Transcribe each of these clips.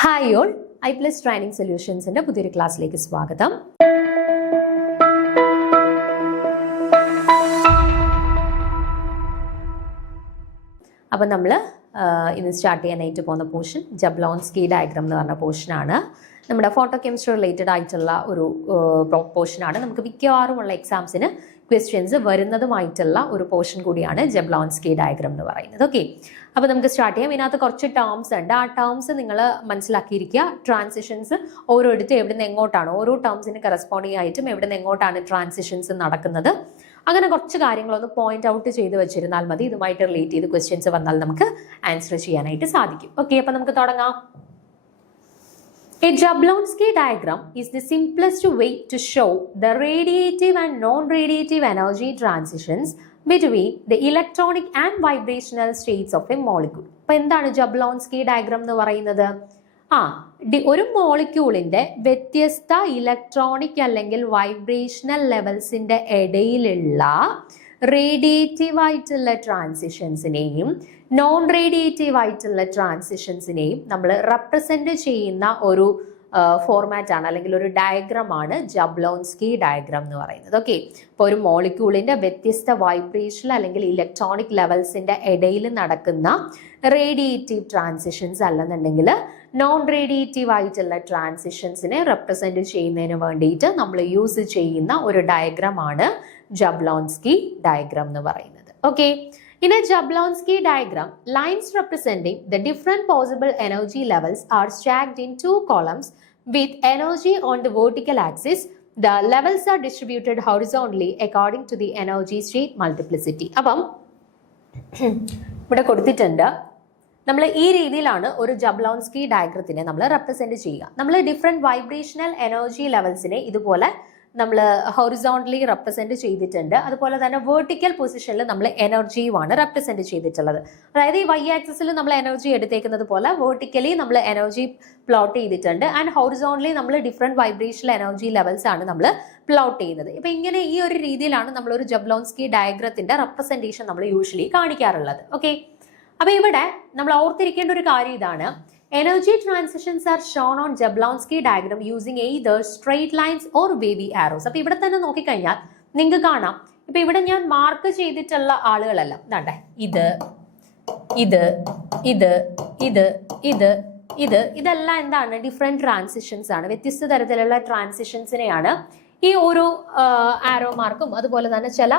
Hi all, iPlus training സൊല്യൂഷൻസിന്റെ പുതിയൊരു ക്ലാസ്സിലേക്ക് സ്വാഗതം. അപ്പം നമ്മൾ ഇന്ന് സ്റ്റാർട്ട് ചെയ്യാനായിട്ട് പോകുന്ന പോർഷൻ ജബ്ലോൺസ്കി ഡയഗ്രാം എന്ന് പറഞ്ഞ പോർഷനാണ്. നമ്മുടെ ഫോട്ടോ കെമിസ്ട്രി റിലേറ്റഡ് ആയിട്ടുള്ള ഒരു പോർഷനാണ്. നമുക്ക് മിക്കവാറുമുള്ള എക്സാംസിന് ക്വസ്റ്റ്യൻസ് വരുന്നതുമായിട്ടുള്ള ഒരു പോർഷൻ കൂടിയാണ് ജബ്ലോൺസ്കി ഡയഗ്രാം എന്ന് പറയുന്നത്. ഓക്കെ, അപ്പോൾ നമുക്ക് സ്റ്റാർട്ട് ചെയ്യാം. ഇതിനകത്ത് കുറച്ച് ടേംസ് ഉണ്ട്. ആ ടേംസ് നിങ്ങൾ മനസ്സിലാക്കിയിരിക്കുക. ട്രാൻസിഷൻസ് ഓരോരുത്തരും എവിടെ നിന്ന് എങ്ങോട്ടാണ്, ഓരോ ടേംസിന് കറസ്പോണ്ടിങ് ആയിട്ടും എവിടെ നിന്ന് എങ്ങോട്ടാണ് ട്രാൻസിഷൻസ് നടക്കുന്നത്, അങ്ങനെ കുറച്ച് കാര്യങ്ങളൊന്ന് പോയിന്റ് ഔട്ട് ചെയ്ത് വെച്ചിരുന്നാൽ മതി. ഇതുമായിട്ട് റിലേറ്റ് ചെയ്ത് ക്വസ്റ്റ്യൻസ് വന്നാൽ നമുക്ക് ആൻസർ ചെയ്യാനായിട്ട് സാധിക്കും. ഓക്കെ, അപ്പം നമുക്ക് തുടങ്ങാം. A Jablonski diagram is the simplest way to show the radiative and non-radiative energy transitions between the electronic and vibrational states of a molecule. അപ്പോൾ എന്താണ് ജബ്ലോൺസ്കി ഡയഗ്രാം എന്ന് പറയുന്നത്? ഒരു മോളിക്യൂളിന്റെ വ്യത്യസ്ത ഇലക്ട്രോണിക് അല്ലെങ്കിൽ വൈബ്രേഷണൽ ലെവൽസിന്റെ ഇടയിലുള്ള റേഡിയേറ്റീവ് ആയിട്ടുള്ള ട്രാൻസിഷൻസിനെയും നോൺ റേഡിയേറ്റീവ് ആയിട്ടുള്ള ട്രാൻസിഷൻസിനെയും നമ്മൾ റെപ്രസെന്റ് ചെയ്യുന്ന ഒരു ഫോർമാറ്റ് ആണ് അല്ലെങ്കിൽ ഒരു ഡയഗ്രാം ആണ് ജബ്ലോൺസ്കി ഡയഗ്രാം എന്ന് പറയുന്നത്. ഓക്കെ, ഇപ്പോൾ ഒരു മോളിക്യൂളിന്റെ വ്യത്യസ്ത വൈബ്രേഷൻ അല്ലെങ്കിൽ ഇലക്ട്രോണിക് ലെവൽസിന്റെ ഇടയിൽ നടക്കുന്ന റേഡിയേറ്റീവ് ട്രാൻസിഷൻസ് അല്ലെന്നുണ്ടെങ്കിൽ നോൺ റേഡിയേറ്റീവ് ആയിട്ടുള്ള ട്രാൻസിഷൻസിനെ റെപ്രസെന്റ് ചെയ്യുന്നതിന് വേണ്ടിയിട്ട് നമ്മൾ യൂസ് ചെയ്യുന്ന ഒരു ഡയഗ്രാം ആണ് ജബ്ലോൺസ്കി ഡയഗ്രാം എന്ന് പറയുന്നത്. Okay, in a Jablonski diagram, lines representing the different possible energy levels are stacked in two columns with energy on the vertical axis. The levels are distributed horizontally according to the energy state multiplicity. അപ്പം ഇവിടെ കൊടുത്തിട്ടുണ്ട്, നമ്മൾ ഈ രീതിയിലാണ് ഒരു Jablonski ഡയഗ്രത്തിനെ നമ്മൾ represent ചെയ്യുക. നമ്മൾ ഡിഫറെന്റ് വൈബ്രേഷണൽ എനർജി ലെവൽസിനെ ഇതുപോലെ നമ്മൾ ഹൊറിസോണ്ടലി റെപ്രസെന്റ് ചെയ്തിട്ടുണ്ട്. അതുപോലെ തന്നെ വെർട്ടിക്കൽ പൊസിഷനിൽ നമ്മൾ എനർജിയുമാണ് റെപ്രസെന്റ് ചെയ്തിട്ടുള്ളത്. അതായത് ഈ വൈ ആക്സിസിൽ നമ്മൾ എനർജി എടുത്തേക്കുന്നത് പോലെ വെർട്ടിക്കലി നമ്മൾ എനർജി പ്ലോട്ട് ചെയ്തിട്ടുണ്ട്. ആൻഡ് ഹൊറിസോണ്ടലി നമ്മൾ ഡിഫറെന്റ് വൈബ്രേഷണൽ എനർജി ലെവൽസ് ആണ് നമ്മൾ പ്ലോട്ട് ചെയ്യുന്നത്. ഇപ്പൊ ഇങ്ങനെ ഈ ഒരു രീതിയിലാണ് നമ്മൾ ഒരു ജബ്ലോൺസ്കി ഡയഗ്രത്തിന്റെ റെപ്രസെന്റേഷൻ നമ്മൾ യൂഷ്വലി കാണിക്കാറുള്ളത്. ഓക്കെ, അപ്പൊ ഇവിടെ നമ്മൾ ഓർത്തിരിക്കേണ്ട ഒരു കാര്യം ഇതാണ്. Energy transitions are shown on Jablonski diagram using either straight lines or wavy arrows. അപ്പോൾ ഇവിടെ തന്നെ നോക്കിക്കഴിഞ്ഞാൽ നിങ്ങൾക്ക് കാണാം, ഇപ്പൊ ഇവിടെ ഞാൻ മാർക്ക് ചെയ്തിട്ടുള്ള ആളുകളെല്ലാം ദാണ്ടെ ഇത് ഇത് ഇത് ഇത് ഇത് ഇത് ഇതെല്ലാം എന്താണ്? ഡിഫറെന്റ് ട്രാൻസിഷൻസ് ആണ്. വ്യത്യസ്ത തരത്തിലുള്ള ട്രാൻസിഷൻസിനെയാണ് ഈ ഓരോ ആരോ മാർക്കും അതുപോലെ തന്നെ ചില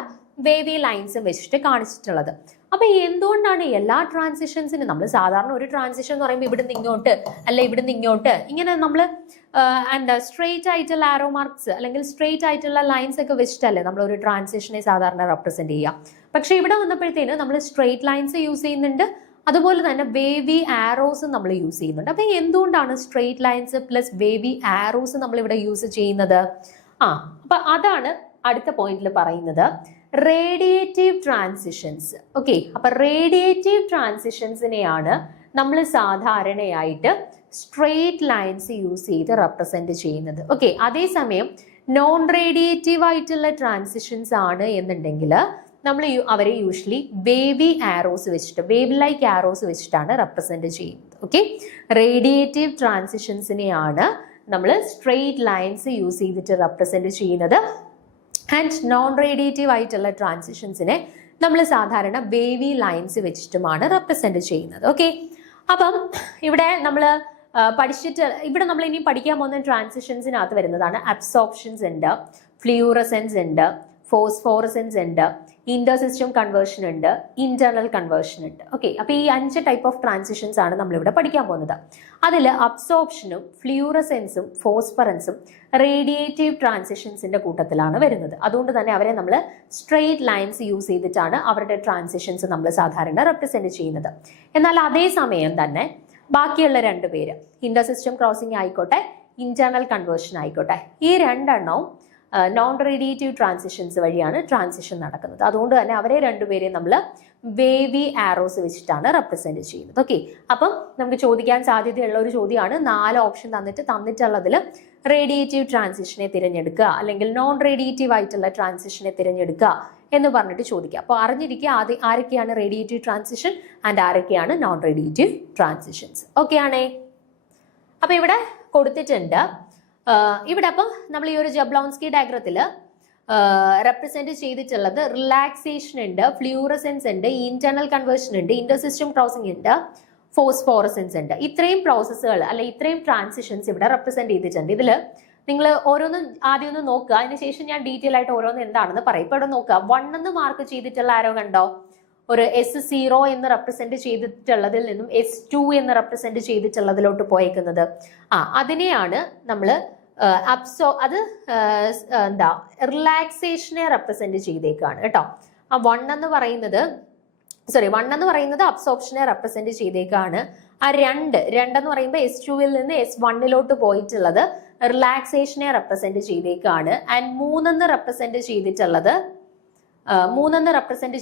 വേവി ലൈൻസും വെച്ചിട്ട് കാണിച്ചിട്ടുള്ളത്. അപ്പൊ എന്തുകൊണ്ടാണ് എല്ലാ ട്രാൻസിഷൻസിനും നമ്മൾ സാധാരണ ഒരു ട്രാൻസിഷൻ എന്ന് പറയുമ്പോൾ ഇവിടുന്ന് ഇങ്ങോട്ട് അല്ല ഇവിടുന്ന് ഇങ്ങോട്ട് ഇങ്ങനെ നമ്മൾ എന്താ സ്ട്രെയിറ്റ് ആയിട്ടുള്ള ആരോ മാർക്സ് അല്ലെങ്കിൽ സ്ട്രെയിറ്റ് ആയിട്ടുള്ള ലൈൻസ് ഒക്കെ വെച്ചിട്ടല്ലേ നമ്മൾ ഒരു ട്രാൻസിഷനെ സാധാരണ റെപ്രസെന്റ് ചെയ്യുക. പക്ഷെ ഇവിടെ വന്നപ്പോഴത്തേന് നമ്മൾ സ്ട്രെയിറ്റ് ലൈൻസ് യൂസ് ചെയ്യുന്നുണ്ട്, അതുപോലെ തന്നെ വേവി ആരോസ് നമ്മൾ യൂസ് ചെയ്യുന്നുണ്ട്. അപ്പൊ എന്തുകൊണ്ടാണ് സ്ട്രെയിറ്റ് ലൈൻസ് പ്ലസ് വേവി ആരോസ് നമ്മൾ ഇവിടെ യൂസ് ചെയ്യുന്നത്? അപ്പൊ അതാണ് അടുത്ത പോയിന്റിൽ പറയുന്നത്, റേഡിയേറ്റീവ് ട്രാൻസിഷൻസ്. ഓക്കെ, അപ്പൊ റേഡിയേറ്റീവ് ട്രാൻസിഷൻസിനെയാണ് നമ്മൾ സാധാരണയായിട്ട് സ്ട്രെയിറ്റ് ലൈൻസ് യൂസ് ചെയ്ത് റെപ്രസെന്റ് ചെയ്യുന്നത്. ഓക്കെ, അതേസമയം നോൺ റേഡിയേറ്റീവ് ആയിട്ടുള്ള ട്രാൻസിഷൻസ് ആണ് എന്നുണ്ടെങ്കിൽ നമ്മൾ അവരെ യൂഷ്വലി വേവി ആരോസ് വെച്ചിട്ട് വേവ് ലൈക്ക് ആരോസ് വെച്ചിട്ടാണ് റെപ്രസെന്റ് ചെയ്യുന്നത്. ഓക്കെ, റേഡിയേറ്റീവ് ട്രാൻസിഷൻസിനെയാണ് നമ്മൾ സ്ട്രെയിറ്റ് ലൈൻസ് യൂസ് ചെയ്തിട്ട് റെപ്രസെന്റ് ചെയ്യുന്നത്. ആൻഡ് നോൺ റേഡിയേറ്റീവ് ആയിട്ടുള്ള ട്രാൻസിഷൻസിനെ നമ്മൾ സാധാരണ വേവി ലൈൻസ് വെച്ചിട്ടുമാണ് റെപ്രസെന്റ് ചെയ്യുന്നത്. ഓക്കെ, അപ്പം ഇവിടെ നമ്മൾ പഠിച്ചിട്ട് ഇവിടെ നമ്മൾ ഇനി പഠിക്കാൻ പോകുന്ന ട്രാൻസിഷൻസിനകത്ത് വരുന്നതാണ് അബ്സോർപ്ഷൻസ് ഉണ്ട്, ഫ്ലൂറസെൻസ് ഉണ്ട്, ഫോസ്ഫോറസെൻസ് ഉണ്ട്, ഇന്റർ സിസ്റ്റം കൺവേർഷൻ ഉണ്ട്, ഇന്റേണൽ കൺവേർഷൻ ഉണ്ട്. ഓക്കെ, അപ്പൊ ഈ 5 ടൈപ്പ് ഓഫ് ട്രാൻസിഷൻസ് ആണ് നമ്മളിവിടെ പഠിക്കാൻ പോകുന്നത്. അതിൽ അബ്സോർപ്ഷനും ഫ്ലൂറസെൻസും ഫോസ്ഫറൻസും റേഡിയേറ്റീവ് ട്രാൻസിഷൻസിന്റെ കൂട്ടത്തിലാണ് വരുന്നത്. അതുകൊണ്ട് തന്നെ അവരെ നമ്മൾ സ്ട്രെയിറ്റ് ലൈൻസ് യൂസ് ചെയ്തിട്ടാണ് അവരുടെ ട്രാൻസിഷൻസ് നമ്മൾ സാധാരണ റെപ്രസെന്റ് ചെയ്യുന്നത്. എന്നാൽ അതേസമയം തന്നെ ബാക്കിയുള്ള 2 പേര് ഇന്റർ സിസ്റ്റം ക്രോസിംഗ് ആയിക്കോട്ടെ ഇന്റേണൽ കൺവേർഷൻ ആയിക്കോട്ടെ, ഈ 2 എണ്ണവും നോൺ റേഡിയേറ്റീവ് ട്രാൻസിഷൻസ് വഴിയാണ് ട്രാൻസിഷൻ നടക്കുന്നത്. അതുകൊണ്ട് തന്നെ അവരെ 2 പേരെയും നമ്മൾ വേവി ആരോസ് വെച്ചിട്ടാണ് റെപ്രസെന്റ് ചെയ്യുന്നത്. ഓക്കെ, അപ്പം നമുക്ക് ചോദിക്കാൻ സാധ്യതയുള്ള ഒരു ചോദ്യമാണ്, 4 ഓപ്ഷൻ തന്നിട്ടുള്ളതിൽ റേഡിയേറ്റീവ് ട്രാൻസിഷനെ തിരഞ്ഞെടുക്കുക അല്ലെങ്കിൽ നോൺ റേഡിയേറ്റീവ് ആയിട്ടുള്ള ട്രാൻസിഷനെ തിരഞ്ഞെടുക്കുക എന്ന് പറഞ്ഞിട്ട് ചോദിക്കുക. അപ്പോൾ അറിഞ്ഞിരിക്കുക ആരൊക്കെയാണ് റേഡിയേറ്റീവ് ട്രാൻസിഷൻ ആൻഡ് ആരൊക്കെയാണ് നോൺ റേഡിയേറ്റീവ് ട്രാൻസിഷൻസ്. ഓക്കെ ആണേ? അപ്പോൾ ഇവിടെ കൊടുത്തിട്ടുണ്ട്. ഇവിടെ അപ്പം നമ്മൾ ഈ ഒരു ജബ്ലോൺസ്കി ഡയഗ്രത്തിൽ റെപ്രസെന്റ് ചെയ്തിട്ടുള്ളത് റിലാക്സേഷൻ ഉണ്ട്, ഫ്ലൂറസെൻസ് ഉണ്ട്, ഇന്റേണൽ കൺവേർഷൻ ഉണ്ട്, ഇന്റർസിസ്റ്റം ക്രോസിംഗ് ഉണ്ട്, ഫോസ്ഫോറസെൻസ് ഉണ്ട്. ഇത്രയും പ്രോസസ്സുകൾ അല്ലെ ഇത്രയും ട്രാൻസിഷൻസ് ഇവിടെ റെപ്രസെന്റ് ചെയ്തിട്ടുണ്ട്. ഇതിൽ നിങ്ങൾ ഓരോന്നും ആദ്യം ഒന്ന് നോക്കുക, അതിനുശേഷം ഞാൻ ഡീറ്റെയിൽ ആയിട്ട് ഓരോന്ന് എന്താണെന്ന് പറയും. ഇപ്പൊ ഇവിടെ നോക്കുക, 1 എന്ന് മാർക്ക് ചെയ്തിട്ടുള്ള ആരോ കണ്ടോ? ഒരു S0 എന്ന് റെപ്രസെന്റ് ചെയ്തിട്ടുള്ളതിൽ നിന്നും S2 എന്ന് റെപ്രസെന്റ് ചെയ്തിട്ടുള്ളതിലോട്ട് പോയേക്കുന്നത്. അതിനെയാണ് നമ്മൾ എന്താ റിലാക്സേഷനെ റെപ്രസെന്റ് ചെയ്തേക്കാണ് കേട്ടോ. 1 എന്ന് പറയുന്നത് അബ്സോർപ്ഷനെ റെപ്രസെന്റ് ചെയ്തേക്കാണ്. 2 എന്ന് പറയുമ്പോൾ S2-ൽ നിന്ന് S1-ലോട്ട് പോയിട്ടുള്ളത് റിലാക്സേഷനെ റെപ്രസെന്റ് ചെയ്തേക്കാണ്. ആൻഡ് 3 എന്ന് റെപ്രസെന്റ്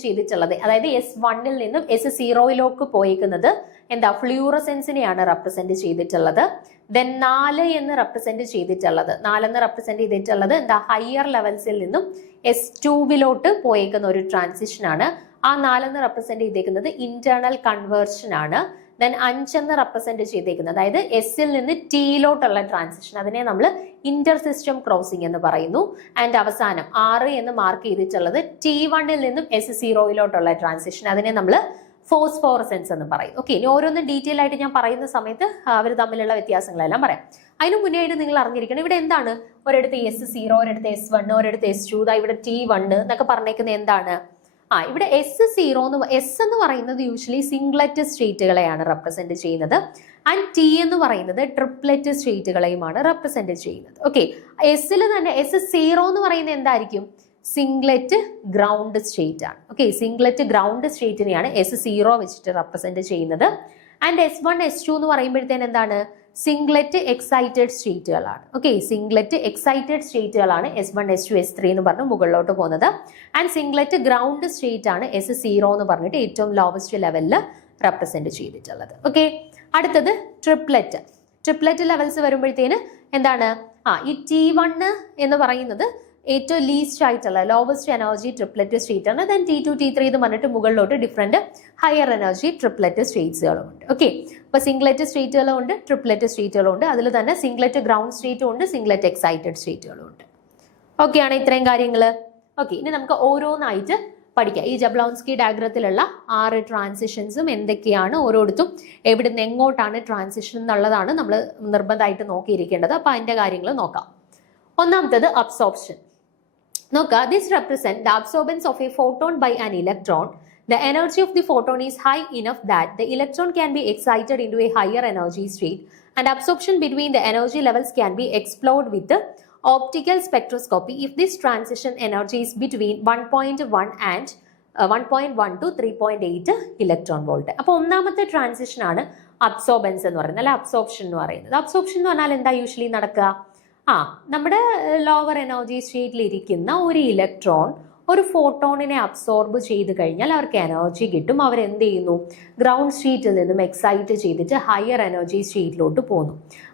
ചെയ്തിട്ടുള്ളത് അതായത് S1-ൽ നിന്നും S0-യിലേക്ക് പോയേക്കുന്നത് എന്താ? ഫ്ലൂറസെൻസിനെയാണ് റെപ്രസെന്റ് ചെയ്തിട്ടുള്ളത്. ദെൻ 4 എന്ന് റെപ്രസെന്റ് ചെയ്തിട്ടുള്ളത് എന്താ? ഹയർ ലെവൽസിൽ നിന്നും S2-വിലോട്ട് പോയേക്കുന്ന ഒരു ട്രാൻസിഷൻ ആണ്. ആ 4 എന്ന് റെപ്രസെന്റ് ചെയ്തേക്കുന്നത് ഇന്റേണൽ കൺവേർഷൻ ആണ്. ദെൻ 5 എന്ന് റെപ്രസെന്റ് ചെയ്തേക്കുന്നത് അതായത് S-ൽ നിന്ന് T-ലോട്ടുള്ള ട്രാൻസിഷൻ, അതിനെ നമ്മൾ ഇന്റർ സിസ്റ്റം ക്രോസിംഗ് എന്ന് പറയുന്നു. ആൻഡ് അവസാനം 6 എന്ന് മാർക്ക് ചെയ്തിട്ടുള്ളത് T1-ൽ നിന്നും S0-യിലോട്ടുള്ള ട്രാൻസിഷൻ, അതിനെ നമ്മൾ ഫോസ്ഫോറസെൻസ് എന്ന് പറയും. ഓക്കെ, ഇനി ഓരോന്നും ഡീറ്റെയിൽ ആയിട്ട് ഞാൻ പറയുന്ന സമയത്ത് അവർ തമ്മിലുള്ള വ്യത്യാസങ്ങളെല്ലാം പറയാം. അതിനു മുന്നേ ആയിട്ട് നിങ്ങൾ അറിഞ്ഞിരിക്കണം ഇവിടെ എന്താണ്? ഒരിടത്ത് S0, ഒരിടത്ത് S1, ഒരിടത്ത് S2, ഇവിടെ T1 എന്നൊക്കെ പറഞ്ഞേക്കുന്നത് എന്താണ്? ഇവിടെ S0 എന്ന് പറയുന്നത് യൂഷ്വലി സിംഗ്ലറ്റ് സ്റ്റേറ്റുകളെയാണ് റെപ്രസെന്റ് ചെയ്യുന്നത്. ആൻഡ് T എന്ന് പറയുന്നത് ട്രിപ്ലെറ്റ് സ്റ്റേറ്റുകളെയുമാണ് റെപ്രസെന്റ് ചെയ്യുന്നത്. ഓക്കെ, S-ൽ തന്നെ S0 എന്ന് പറയുന്നത് എന്തായിരിക്കും? സിംഗ്ലറ്റ് ഗ്രൗണ്ട് സ്റ്റേറ്റ് ആണ്. ഓക്കെ, സിംഗ്ലറ്റ് ഗ്രൗണ്ട് സ്റ്റേറ്റിനെയാണ് S0 വെച്ചിട്ട് റെപ്രസെന്റ് ചെയ്യുന്നത്. ആൻഡ് S1, S2 എന്ന് പറയുമ്പോഴത്തേന് എന്താണ്? സിംഗ്ലറ്റ് എക്സൈറ്റഡ് സ്റ്റേറ്റുകളാണ്. ഓക്കെ, സിംഗ്ലറ്റ് എക്സൈറ്റഡ് സ്റ്റേറ്റുകളാണ് S1, S2, S3 എന്ന് പറഞ്ഞ് മുകളിലോട്ട് പോകുന്നത്. ആൻഡ് സിംഗ്ലറ്റ് ഗ്രൗണ്ട് സ്റ്റേറ്റ് ആണ് S0 എന്ന് പറഞ്ഞിട്ട് ഏറ്റവും ലോവസ്റ്റ് ലെവലിൽ റെപ്രസെന്റ് ചെയ്തിട്ടുള്ളത്. ഓക്കെ, അടുത്തത് ട്രിപ്ലെറ്റ് ലെവൽസ് വരുമ്പോഴത്തേന് എന്താണ്? ഈ T1 എന്ന് പറയുന്നത് ഏറ്റവും ലീസ്റ്റ് ആയിട്ടുള്ള ലോവസ്റ്റ് എനർജി ട്രിപ്ലെറ്റ് സ്റ്റേറ്റ് ആണ്. ദെൻ T2, T3 എന്ന് പറഞ്ഞിട്ട് മുകളിലോട്ട് ഡിഫറെന്റ് ഹയർ എനർജി ട്രിപ്ലെറ്റ് സ്റ്റേറ്റ്സുകളും ഉണ്ട്. ഓക്കെ, അപ്പൊ സിംഗ്ലറ്റ് സ്റ്റേറ്റുകളും ഉണ്ട്, ട്രിപ്ലെറ്റ് സ്റ്റേറ്റുകളും ഉണ്ട്. അതിൽ തന്നെ സിംഗ്ലറ്റ് ഗ്രൗണ്ട് സ്റ്റേറ്റും ഉണ്ട്, സിംഗ്ലറ്റ് എക്സൈറ്റഡ് സ്റ്റേറ്റുകളും ഉണ്ട്. ഓക്കെ ആണ് ഇത്രയും കാര്യങ്ങൾ. ഓക്കെ, ഇനി നമുക്ക് ഓരോന്നായിട്ട് പഠിക്കാം. ഈ ജബ്ലോൺസ്കി ഡയഗ്രത്തിലുള്ള 6 ട്രാൻസിഷൻസും എന്തൊക്കെയാണ്, ഓരോരുത്തും എവിടുന്ന് എങ്ങോട്ടാണ് ട്രാൻസിഷൻ എന്നുള്ളതാണ് നമ്മൾ നിർബന്ധമായിട്ട് നോക്കിയിരിക്കേണ്ടത്. അപ്പൊ അതിന്റെ കാര്യങ്ങൾ നോക്കാം. ഒന്നാമത്തേത് അബ്സോർപ്ഷൻ. നോക്കുക, this represent the absorbance of a photon by an electron. The energy of the photon is high enough that the electron can be excited into a higher energy state, and absorption between the energy levels can be explored with the optical spectroscopy if this transition energy is between 1.1 and 1.1 to 3.8 electron volt. അപ്പോൾ ഒന്നാമത്തെ transition ആണ് absorbents എന്ന് പറയുന്നത്, അല്ലെ absorption എന്ന് പറയുന്നത്. Absorption എന്ന് പറഞ്ഞാൽ എന്താ യൂഷ്വലി നടക്കുക? നമ്മുടെ ലോവർ എനർജി സ്റ്റേറ്റിൽ ഇരിക്കുന്ന ഒരു ഇലക്ട്രോൺ ഒരു ഫോട്ടോണിനെ അബ്സോർബ് ചെയ്ത് കഴിഞ്ഞാൽ അവർക്ക് എനർജി കിട്ടും. അവരെന്ത് ചെയ്യുന്നു? ഗ്രൗണ്ട് സ്റ്റേറ്റിൽ നിന്നും എക്സൈറ്റ് ചെയ്തിട്ട് ഹയർ എനർജി സ്റ്റേറ്റിലോട്ട് പോകുന്നു.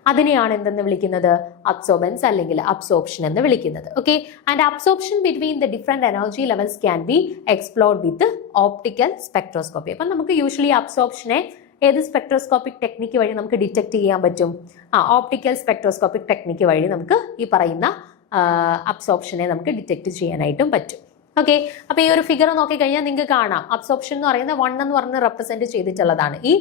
അതിനെയാണ് എന്തെന്ന് വിളിക്കുന്നത്? അബ്സോർബൻസ് അല്ലെങ്കിൽ അബ്സോർപ്ഷൻ എന്ന് വിളിക്കുന്നത്. Okay, and absorption between the different energy levels can be explored with optical spectroscopy. അപ്പം നമുക്ക് യൂഷ്വലി അബ്സോർപ്ഷനെ ഏത് സ്പെക്ട്രോസ്കോപ്പിക് ടെക്നിക്ക് വഴി നമുക്ക് ഡിറ്റക്ട് ചെയ്യാൻ പറ്റും? ഓപ്റ്റിക്കൽ സ്പെക്ട്രോസ്കോപ്പിക് ടെക്നിക്ക് വഴി നമുക്ക് ഈ പറയുന്ന അബ്സോർപ്ഷനെ നമുക്ക് ഡിറ്റക്ട് ചെയ്യാനായിട്ടും പറ്റും. ഓക്കെ, അപ്പൊ ഈ ഒരു ഫിഗർ നോക്കിക്കഴിഞ്ഞാൽ നിങ്ങൾക്ക് കാണാം അബ്സോർപ്ഷൻ എന്ന് പറയുന്നത് 1 എന്ന് പറഞ്ഞ് റെപ്രസെന്റ് ചെയ്തിട്ടുള്ളതാണ്. ഈ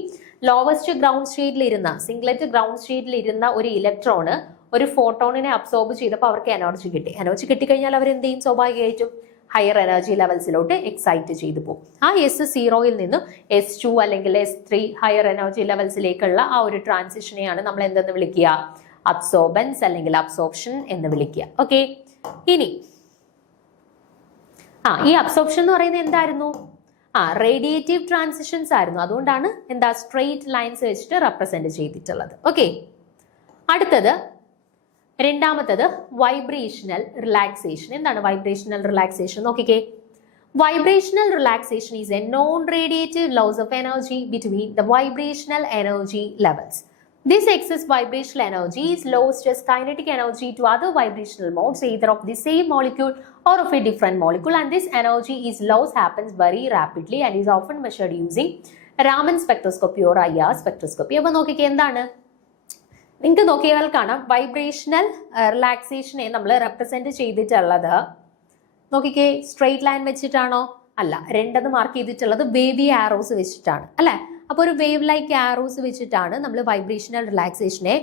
ലോവസ്റ്റ് ഗ്രൗണ്ട് സ്റ്റേറ്റിൽ ഇരുന്ന സിംഗ്ലറ്റ് ഗ്രൗണ്ട് സ്റ്റേറ്റിൽ ഇരുന്ന ഒരു ഇലക്ട്രോണ് ഒരു ഫോട്ടോണിനെ അബ്സോർബ് ചെയ്തപ്പോൾ അവർക്ക് എനർജി കിട്ടി. എനർജി കിട്ടിക്കഴിഞ്ഞാൽ അവർ എന്ത് ചെയ്യും? സ്വാഭാവികമായിട്ടും ഹയർ എനർജി ലെവൽസിലോട്ട് എക്സൈറ്റ് ചെയ്തു പോകും. ആ S0-യിൽ നിന്ന് S2 അല്ലെങ്കിൽ S3 ഹയർ എനർജി ലെവൽസിലേക്കുള്ള ആ ഒരു ട്രാൻസിഷനെയാണ് നമ്മൾ എന്തെന്ന് വിളിക്കുക? അബ്സോർബൻസ് അല്ലെങ്കിൽ അബ്സോർപ്ഷൻ എന്ന് വിളിക്കുക. ഓക്കെ, ഇനി ഈ അബ്സോർപ്ഷൻ എന്ന് പറയുന്നത് എന്തായിരുന്നു? റേഡിയേറ്റീവ് ട്രാൻസിഷൻസ് ആയിരുന്നു. അതുകൊണ്ടാണ് എന്താ സ്ട്രെയിറ്റ് ലൈൻസ് വെച്ചിട്ട് റെപ്രസെന്റ് ചെയ്തിട്ടുള്ളത്. ഓക്കെ, അടുത്തത് രണ്ടാമത്തത് വൈബ്രേഷണൽ റിലാക്സേഷൻ. എന്താണ് വൈബ്രേഷണൽ റിലാക്സേഷൻ? നോക്കിക്കേ, vibrational relaxation is a non radiative loss of energy between the vibrational energy levels. This excess vibrational energy is lost as kinetic energy to other vibrational modes, either of the same molecule or of a different molecule, and this energy is loss happens very rapidly and is often measured using Raman spectroscopy or IR spectroscopy. അപ്പോൾ നോക്കിക്കേ, എന്താണ് നിങ്ങൾക്ക് നോക്കിയാൽ കാണാം vibrational റിലാക്സേഷനെ നമ്മൾ represent ചെയ്തിട്ടുള്ളത് നോക്കിക്കേ straight line വെച്ചിട്ടാണോ? അല്ല, രണ്ടെന്ന് മാർക്ക് ചെയ്തിട്ടുള്ളത് വേവി ആരോസ് വെച്ചിട്ടാണ് അല്ലെ. അപ്പോൾ ഒരു വേവ് ലൈക്ക് ആരോസ് വെച്ചിട്ടാണ് നമ്മൾ വൈബ്രേഷണൽ റിലാക്സേഷനെ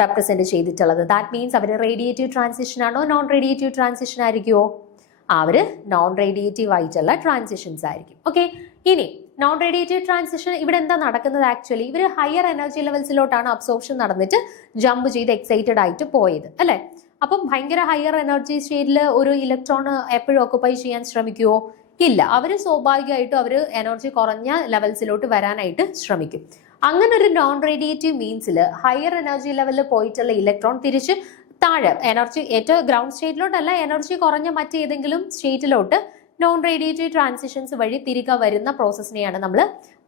റെപ്രസെന്റ് ചെയ്തിട്ടുള്ളത്. ദാറ്റ് മീൻസ് അവർ റേഡിയേറ്റീവ് ട്രാൻസിഷൻ ആണോ നോൺ റേഡിയേറ്റീവ് ട്രാൻസിഷൻ ആയിരിക്കുമോ? അവര് നോൺ റേഡിയേറ്റീവ് ആയിട്ടുള്ള ട്രാൻസിഷൻസ് ആയിരിക്കും. ഓക്കെ, ഇനി നോൺ റേഡിയേറ്റീവ് ട്രാൻസിഷൻ ഇവിടെ എന്താ നടക്കുന്നത്? ആക്ച്വലി ഇവർ ഹയർ എനർജി ലെവൽസിലോട്ടാണ് അബ്സോർപ്ഷൻ നടന്നിട്ട് ജമ്പ് ചെയ്ത് എക്സൈറ്റഡ് ആയിട്ട് പോയത് അല്ലെ. അപ്പം ഭയങ്കര ഹയർ എനർജി സ്റ്റേറ്റിൽ ഒരു ഇലക്ട്രോൺ എപ്പോഴും ഓക്കുപ്പൈ ചെയ്യാൻ ശ്രമിക്കുമോ? ഇല്ല, അവർ സ്വാഭാവികമായിട്ടും അവർ എനർജി കുറഞ്ഞ ലെവൽസിലോട്ട് വരാനായിട്ട് ശ്രമിക്കും. അങ്ങനെ ഒരു നോൺ റേഡിയേറ്റീവ് മീൻസിൽ ഹയർ എനർജി ലെവലിൽ പോയിട്ടുള്ള ഇലക്ട്രോൺ തിരിച്ച് താഴെ എനർജി ഏറ്റവും ഗ്രൗണ്ട് സ്റ്റേറ്റിലോട്ടല്ല, എനർജി കുറഞ്ഞ മറ്റേതെങ്കിലും സ്റ്റേറ്റിലോട്ട് നോൺ റേഡിയേറ്റീവ് ട്രാൻസിഷൻസ് വഴി തിരികെ വരുന്ന പ്രോസസ്സിനെയാണ് നമ്മൾ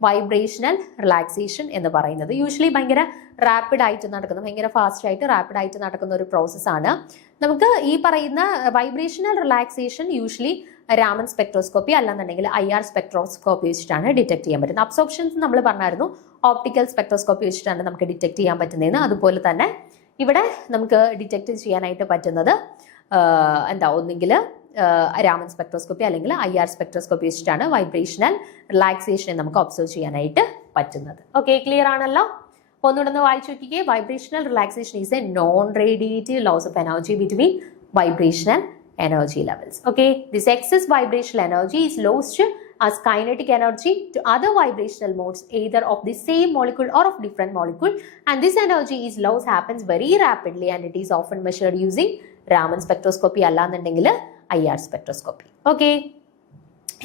വൈബ്രേഷണൽ റിലാക്സേഷൻ എന്ന് പറയുന്നത്. യൂഷ്വലി ഭയങ്കര റാപ്പിഡ് ആയിട്ട് നടക്കുന്ന, ഭയങ്കര ഫാസ്റ്റ് ആയിട്ട് റാപ്പിഡ് ആയിട്ട് നടക്കുന്ന ഒരു പ്രോസസ്സാണ്. നമുക്ക് ഈ പറയുന്ന vibrational relaxation usually Raman spectroscopy അല്ലാന്നുണ്ടെങ്കിൽ IR സ്പെക്ട്രോസ്കോപ്പി വെച്ചിട്ടാണ് ഡിറ്റക്ട് ചെയ്യാൻ പറ്റുന്നത്. അബ്സോർപ്ഷൻസ് നമ്മൾ പറഞ്ഞായിരുന്നു ഓപ്റ്റിക്കൽ സ്പെക്ട്രോസ്കോപ്പി വെച്ചിട്ടാണ് നമുക്ക് ഡിറ്റക്ട് ചെയ്യാൻ പറ്റുന്നതെന്ന്. അതുപോലെ തന്നെ ഇവിടെ നമുക്ക് ഡിറ്റക്ട് ചെയ്യാനായിട്ട് പറ്റുന്നത് ഒന്നുകിൽ രാമൻ സ്പെക്ട്രോസ്കോപ്പി അല്ലെങ്കിൽ IR സ്പെക്ട്രോസ്കോപ്പി വെച്ചിട്ടാണ് വൈബ്രേഷണൽ റിലാക്സേഷനെ നമുക്ക് ഒബ്സർവ് ചെയ്യാനായിട്ട് പറ്റുന്നത്. ഓക്കെ, ക്ലിയർ ആണല്ലോ? ഒന്നുകൂടെ വായിച്ചു നോക്കിക്കേ. Vibrational relaxation is a non radiative loss of energy between vibrational energy levels. Okay, this excess vibrational energy is lost as kinetic energy to other vibrational modes either of the same molecule or of different molecule, and this energy is loss happens very rapidly and it is often measured using Raman spectroscopy allanundengil IR spectroscopy. Okay,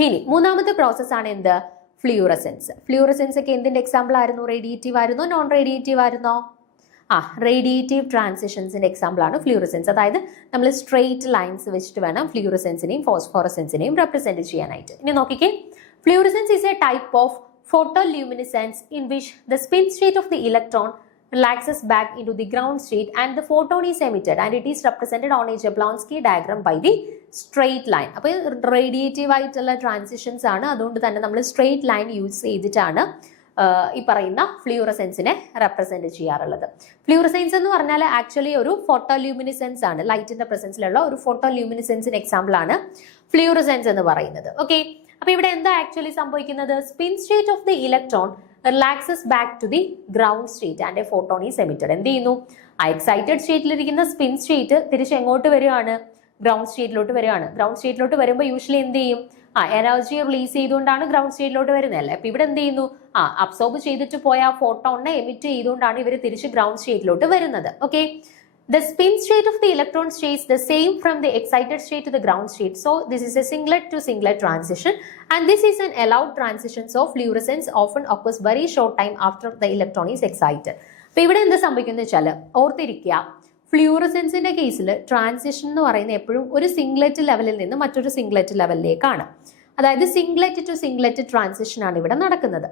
ഇനി മൂന്നാമത്തെ process ആണ് എന്ത്? Fluorescence. Fluorescence ഒക്കെ എന്തിന്റെ example ആയിരുന്നു? Radiative ആയിരുന്നോ non radiative ആയിരുന്നോ? Radiative ട്രാൻസിഷൻസിന്റെ example ആണ് ഫ്ലൂറസെൻസ്. അതായത് നമ്മൾ സ്ട്രെയിറ്റ് ലൈൻസ് വെച്ചിട്ട് വേണം ഫ്ലൂറസെൻസിനെയും ഫോസ്ഫോറസെൻസിനെയും റെപ്രസെന്റ് ചെയ്യാനായിട്ട്. ഇനി നോക്കിക്കേ, fluorescence is a type of photoluminescence in which the spin state of the electron relaxes back into the ground state and the photon is emitted, and it is represented on a Jablonski diagram by the straight line. അപ്പോൾ radiative ആയിട്ടുള്ള transitions ആണ്, അതുകൊണ്ട് തന്നെ നമ്മൾ straight line use ചെയ്തിട്ടാണ് ഈ പറയുന്ന ഫ്ലൂറസെൻസിനെ represent ചെയ്യാറുള്ളത്. ഫ്ലൂറസെൻസ് എന്ന് പറഞ്ഞാൽ ആക്ച്വലി ഒരു ഫോട്ടോല്യൂമിനിസെൻസ് ആണ്. ലൈറ്റിന്റെ പ്രസൻസിലുള്ള ഒരു ഫോട്ടോല്യൂമിനിസെൻസിന് എക്സാമ്പിൾ ആണ് ഫ്ലൂറസെൻസ് എന്ന് പറയുന്നത്. ഓക്കെ, അപ്പൊ ഇവിടെ എന്താ ആക്ച്വലി സംഭവിക്കുന്നത്? Spin state of the electron relaxes back to the ground state and a photon is emitted. എന്ത് ചെയ്യുന്നു? ആ എക്സൈറ്റഡ് സ്റ്റേറ്റിലിരിക്കുന്ന സ്പിൻ സ്റ്റേറ്റ് തിരിച്ച് എങ്ങോട്ട് വരികയാണ്? ഗ്രൗണ്ട് സ്റ്റേറ്റിലോട്ട് വരികയാണ്. ഗ്രൗണ്ട് സ്റ്റേറ്റിലോട്ട് വരുമ്പോൾ യൂഷ്വലി എന്ത് ചെയ്യും? എനർജി റിലീസ് ചെയ്തുകൊണ്ടാണ് ഗ്രൗണ്ട് സ്റ്റേറ്റിലോട്ട് വരുന്നത് അല്ലേ. അപ്പൊ ഇവിടെ എന്ത് ചെയ്യുന്നു? അബ്സോർബ് ചെയ്തിട്ട് പോയ ആ ഫോട്ടോണിനെ എമിറ്റ് ചെയ്തുകൊണ്ടാണ് ഇവർ തിരിച്ച് ഗ്രൗണ്ട് സ്റ്റേറ്റിലോട്ട് വരുന്നത്. Okay, the spin state of the electron stays the same from the excited state to the ground state. So this is a singlet to singlet transition, and this is an allowed transition. So fluorescence often occurs very short time after the electron is excited. അപ്പൊ ഇവിടെ എന്ത് സംഭവിക്കുന്നത് വെച്ചാൽ ഓർത്തിരിക്കുക, ഫ്ലൂറസെൻസിന്റെ കേസിൽ transition എന്ന് പറയുന്നത് എപ്പോഴും ഒരു സിംഗ്ലെറ്റ് ലെവലിൽ നിന്ന് മറ്റൊരു സിംഗ്ലെറ്റ് ലെവലിലേക്കാണ്. അതായത് സിംഗ്ലെറ്റ് ടു സിംഗ്ലെറ്റ് ട്രാൻസിഷൻ ആണ് ഇവിടെ നടക്കുന്നത്.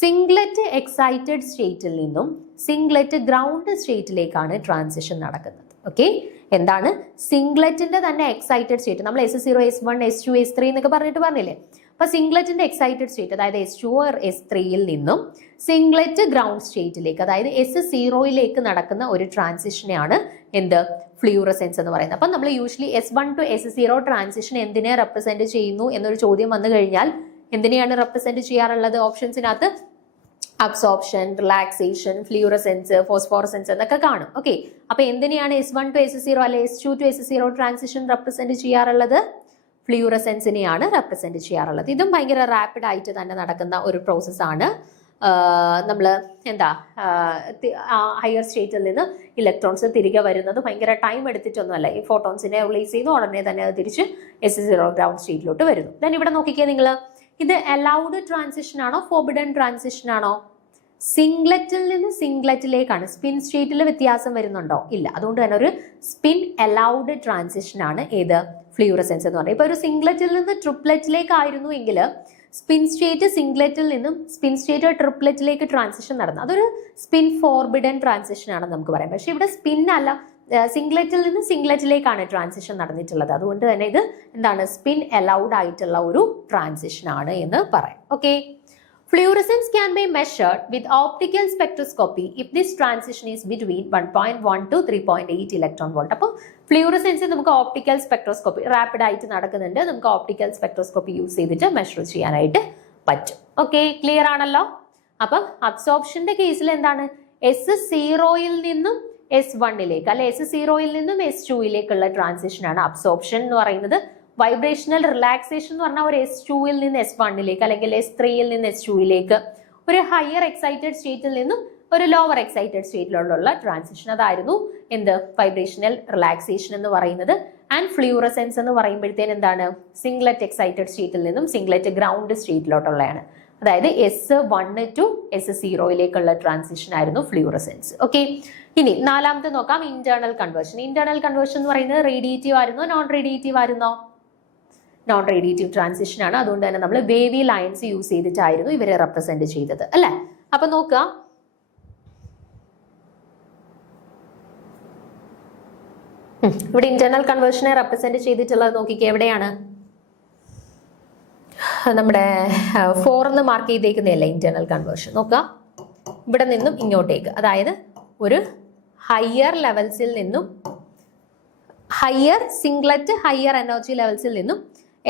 സിംഗ്ലെറ്റ് എക്സൈറ്റഡ് സ്റ്റേറ്റിൽ നിന്നും സിംഗ്ലെറ്റ് ഗ്രൗണ്ട് സ്റ്റേറ്റിലേക്കാണ് ട്രാൻസിഷൻ നടക്കുന്നത്. ഓക്കെ, എന്താണ് സിംഗ്ലെറ്റിന്റെ തന്നെ എക്സൈറ്റഡ് സ്റ്റേറ്റ്? നമ്മൾ S0, S1, S2, S3 എന്നൊക്കെ പറഞ്ഞില്ലേ. അപ്പൊ സിംഗ്ലെറ്റിന്റെ എക്സൈറ്റഡ് സ്റ്റേറ്റ് അതായത് S2 or S3യിൽ നിന്നും സിംഗ്ലെറ്റ് ഗ്രൗണ്ട് സ്റ്റേറ്റിലേക്ക് അതായത് S0യിലേക്ക് നടക്കുന്ന ഒരു ട്രാൻസിഷനെയാണ് എന്ത്? ഫ്ലൂറസെൻസ് എന്ന് പറയുന്നത്. അപ്പൊ നമ്മൾ usually S1 to S0 transition എന്തിനെ റെപ്രസെന്റ് ചെയ്യുന്നു എന്നൊരു ചോദ്യം വന്നു കഴിഞ്ഞാൽ എന്തിനെയാണ് റെപ്രസെന്റ് ചെയ്യാറുള്ളത്? ഓപ്ഷൻസിനകത്ത് അബ്സോർപ്ഷൻ, റിലാക്സേഷൻ, ഫ്ലൂറസെൻസ്, ഫോസ്ഫോറസെൻസ് എന്നൊക്കെ കാണും. ഓക്കെ, അപ്പൊ എന്തിനെയാണ് S1 to S0 അല്ലെ S2 to S0 transition represent ചെയ്യാറുള്ളത്? ഫ്ലൂറസെൻസിനെയാണ് റെപ്രസെന്റ് ചെയ്യാറുള്ളത്. ഇതും ഭയങ്കര റാപ്പിഡ് ആയിട്ട് തന്നെ നടക്കുന്ന ഒരു പ്രോസസ്സാണ്. നമ്മൾ ഹയർ സ്റ്റേറ്റിൽ നിന്ന് ഇലക്ട്രോൺസ് തിരികെ വരുന്നത് ഭയങ്കര ടൈം എടുത്തിട്ടൊന്നുമല്ല. ഈ ഫോട്ടോൺസിനെ റിലീസ് ചെയ്യുന്നു, ഉടനെ തന്നെ അത് തിരിച്ച് S0 ഗ്രൗണ്ട് സ്റ്റേറ്റിലോട്ട് വരുന്നു. ദെൻ ഇവിടെ നോക്കിക്കേ നിങ്ങൾ, ഇത് അലൗഡ് ട്രാൻസിഷൻ ആണോ ഫോർബിഡൻ ട്രാൻസിഷൻ ആണോ? സിംഗ്ലെറ്റിൽ നിന്ന് സിംഗ്ലെറ്റിലേക്കാണ്. സ്പിൻ സ്റ്റേറ്റിൽ വ്യത്യാസം വരുന്നുണ്ടോ? ഇല്ല. അതുകൊണ്ട് തന്നെ ഒരു സ്പിൻ അലൗഡ് ട്രാൻസിഷൻ ആണ് ഏത്? ഫ്ലൂറസെൻസ് എന്ന് പറയുന്നത്. ഇപ്പൊ ഒരു സിംഗ്ലെറ്റിൽ നിന്ന് ട്രിപ്ലെറ്റിലേക്ക് ആയിരുന്നു എങ്കിൽ സ്പിൻ സ്റ്റേറ്റ് സിംഗ്ലെറ്റിൽ നിന്നും സ്പിൻ സ്റ്റേറ്റ് ട്രിപ്ലെറ്റിലേക്ക് ട്രാൻസിഷൻ നടന്നു, അതൊരു സ്പിൻ ഫോർബിഡൻ ട്രാൻസിഷൻ ആണെന്ന് നമുക്ക് പറയാം. പക്ഷെ ഇവിടെ സ്പിൻ അല്ല, സിംഗ്ലെറ്റിൽ നിന്ന് സിംഗ്ലെറ്റിലേക്കാണ് ട്രാൻസിഷൻ നടന്നിട്ടുള്ളത്. അതുകൊണ്ട് തന്നെ ഇത് എന്താണ്? സ്പിൻ അലൗഡ് ആയിട്ടുള്ള ഒരു ട്രാൻസിഷൻ ആണ് എന്ന് പറയാം. Okay, Fluorescence can be measured with optical spectroscopy if this transition is between 1.1 to 3.8 electron volt. അപ്പോൾ ഫ്ലൂറസെൻസ് നമുക്ക് ഓപ്റ്റിക്കൽ സ്പെക്ട്രോസ്കോപ്പി റാപ്പിഡ് ആയിട്ട് നടക്കുന്നുണ്ട്. നമുക്ക് ഓപ്റ്റിക്കൽ സ്പെക്ട്രോസ്കോപ്പി യൂസ് ചെയ്തിട്ട് മെഷർ ചെയ്യാനായിട്ട് പറ്റും. ഓക്കെ, ക്ലിയർ ആണല്ലോ. അപ്പം അബ്സോർപ്ഷന്റെ കേസിൽ എന്താണ്, S0-യിൽ നിന്നും S1-ലേക്ക് അല്ലെ S0-യിൽ നിന്നും S2-ലേക്കുള്ള ട്രാൻസിഷൻ ആണ് അബ്സോർപ്ഷൻ എന്ന് പറയുന്നത്. വൈബ്രേഷണൽ റിലാക്സേഷൻ എന്ന് പറഞ്ഞാൽ ഒരു S2-ൽ നിന്ന് S1-ലേക്ക് അല്ലെങ്കിൽ S3-ൽ നിന്ന് S2-ലേക്ക് ഒരു ഹയർ എക്സൈറ്റഡ് സ്റ്റേറ്റിൽ നിന്നും ഒരു ലോവർ എക്സൈറ്റഡ് സ്റ്റേറ്റിലുള്ള ട്രാൻസിഷൻ, അതായിരുന്നു എന്ത് വൈബ്രേഷണൽ റിലാക്സേഷൻ എന്ന് പറയുന്നത്. ആൻഡ് ഫ്ലൂറസെൻസ് എന്ന് പറയുമ്പോഴത്തേന് എന്താണ്, സിംഗ്ലറ്റ് എക്സൈറ്റഡ് സ്റ്റേറ്റിൽ നിന്നും സിംഗ്ലറ്റ് ഗ്രൗണ്ട് സ്റ്റേറ്റിലോട്ടുള്ളതാണ്. അതായത് S1 ടു S0-ലേക്കുള്ള ട്രാൻസിഷൻ ആയിരുന്നു ഫ്ലൂറസെൻസ്. ഓക്കെ, ഇനി നാലാമത്തെ നോക്കാം, ഇന്റേണൽ കൺവേർഷൻ. ഇന്റേണൽ കൺവേർഷൻ എന്ന് പറയുന്നത് റേഡിയേറ്റീവ് ആയിരുന്നോ നോൺ റേഡിയേറ്റീവ് ആയിരുന്നോ? നോൺ റേഡിയേറ്റീവ് ട്രാൻസിഷൻ ആണ്. അതുകൊണ്ട് തന്നെ നമ്മൾ വേവി ലൈൻസ് യൂസ് ചെയ്തിട്ടായിരുന്നു ഇവരെ റെപ്രസെന്റ് ചെയ്തത് അല്ലെ. അപ്പൊ നോക്കുക, ഇവിടെ ഇന്റേണൽ കൺവേർഷനെ റെപ്രസെന്റ് ചെയ്തിട്ടുള്ളത് നോക്കിക്കേ, എവിടെയാണ് നമ്മുടെ 4 മാർക്ക് ചെയ്തേക്കുന്നതല്ലേ ഇന്റേണൽ കൺവേർഷൻ. നോക്കുക, ഇവിടെ നിന്നും ഇങ്ങോട്ടേക്ക്, അതായത് ഒരു ഹയർ ലെവൽസിൽ നിന്നും ഹയർ സിംഗ്ലറ്റ് ഹയർ എനർജി ലെവൽസിൽ നിന്നും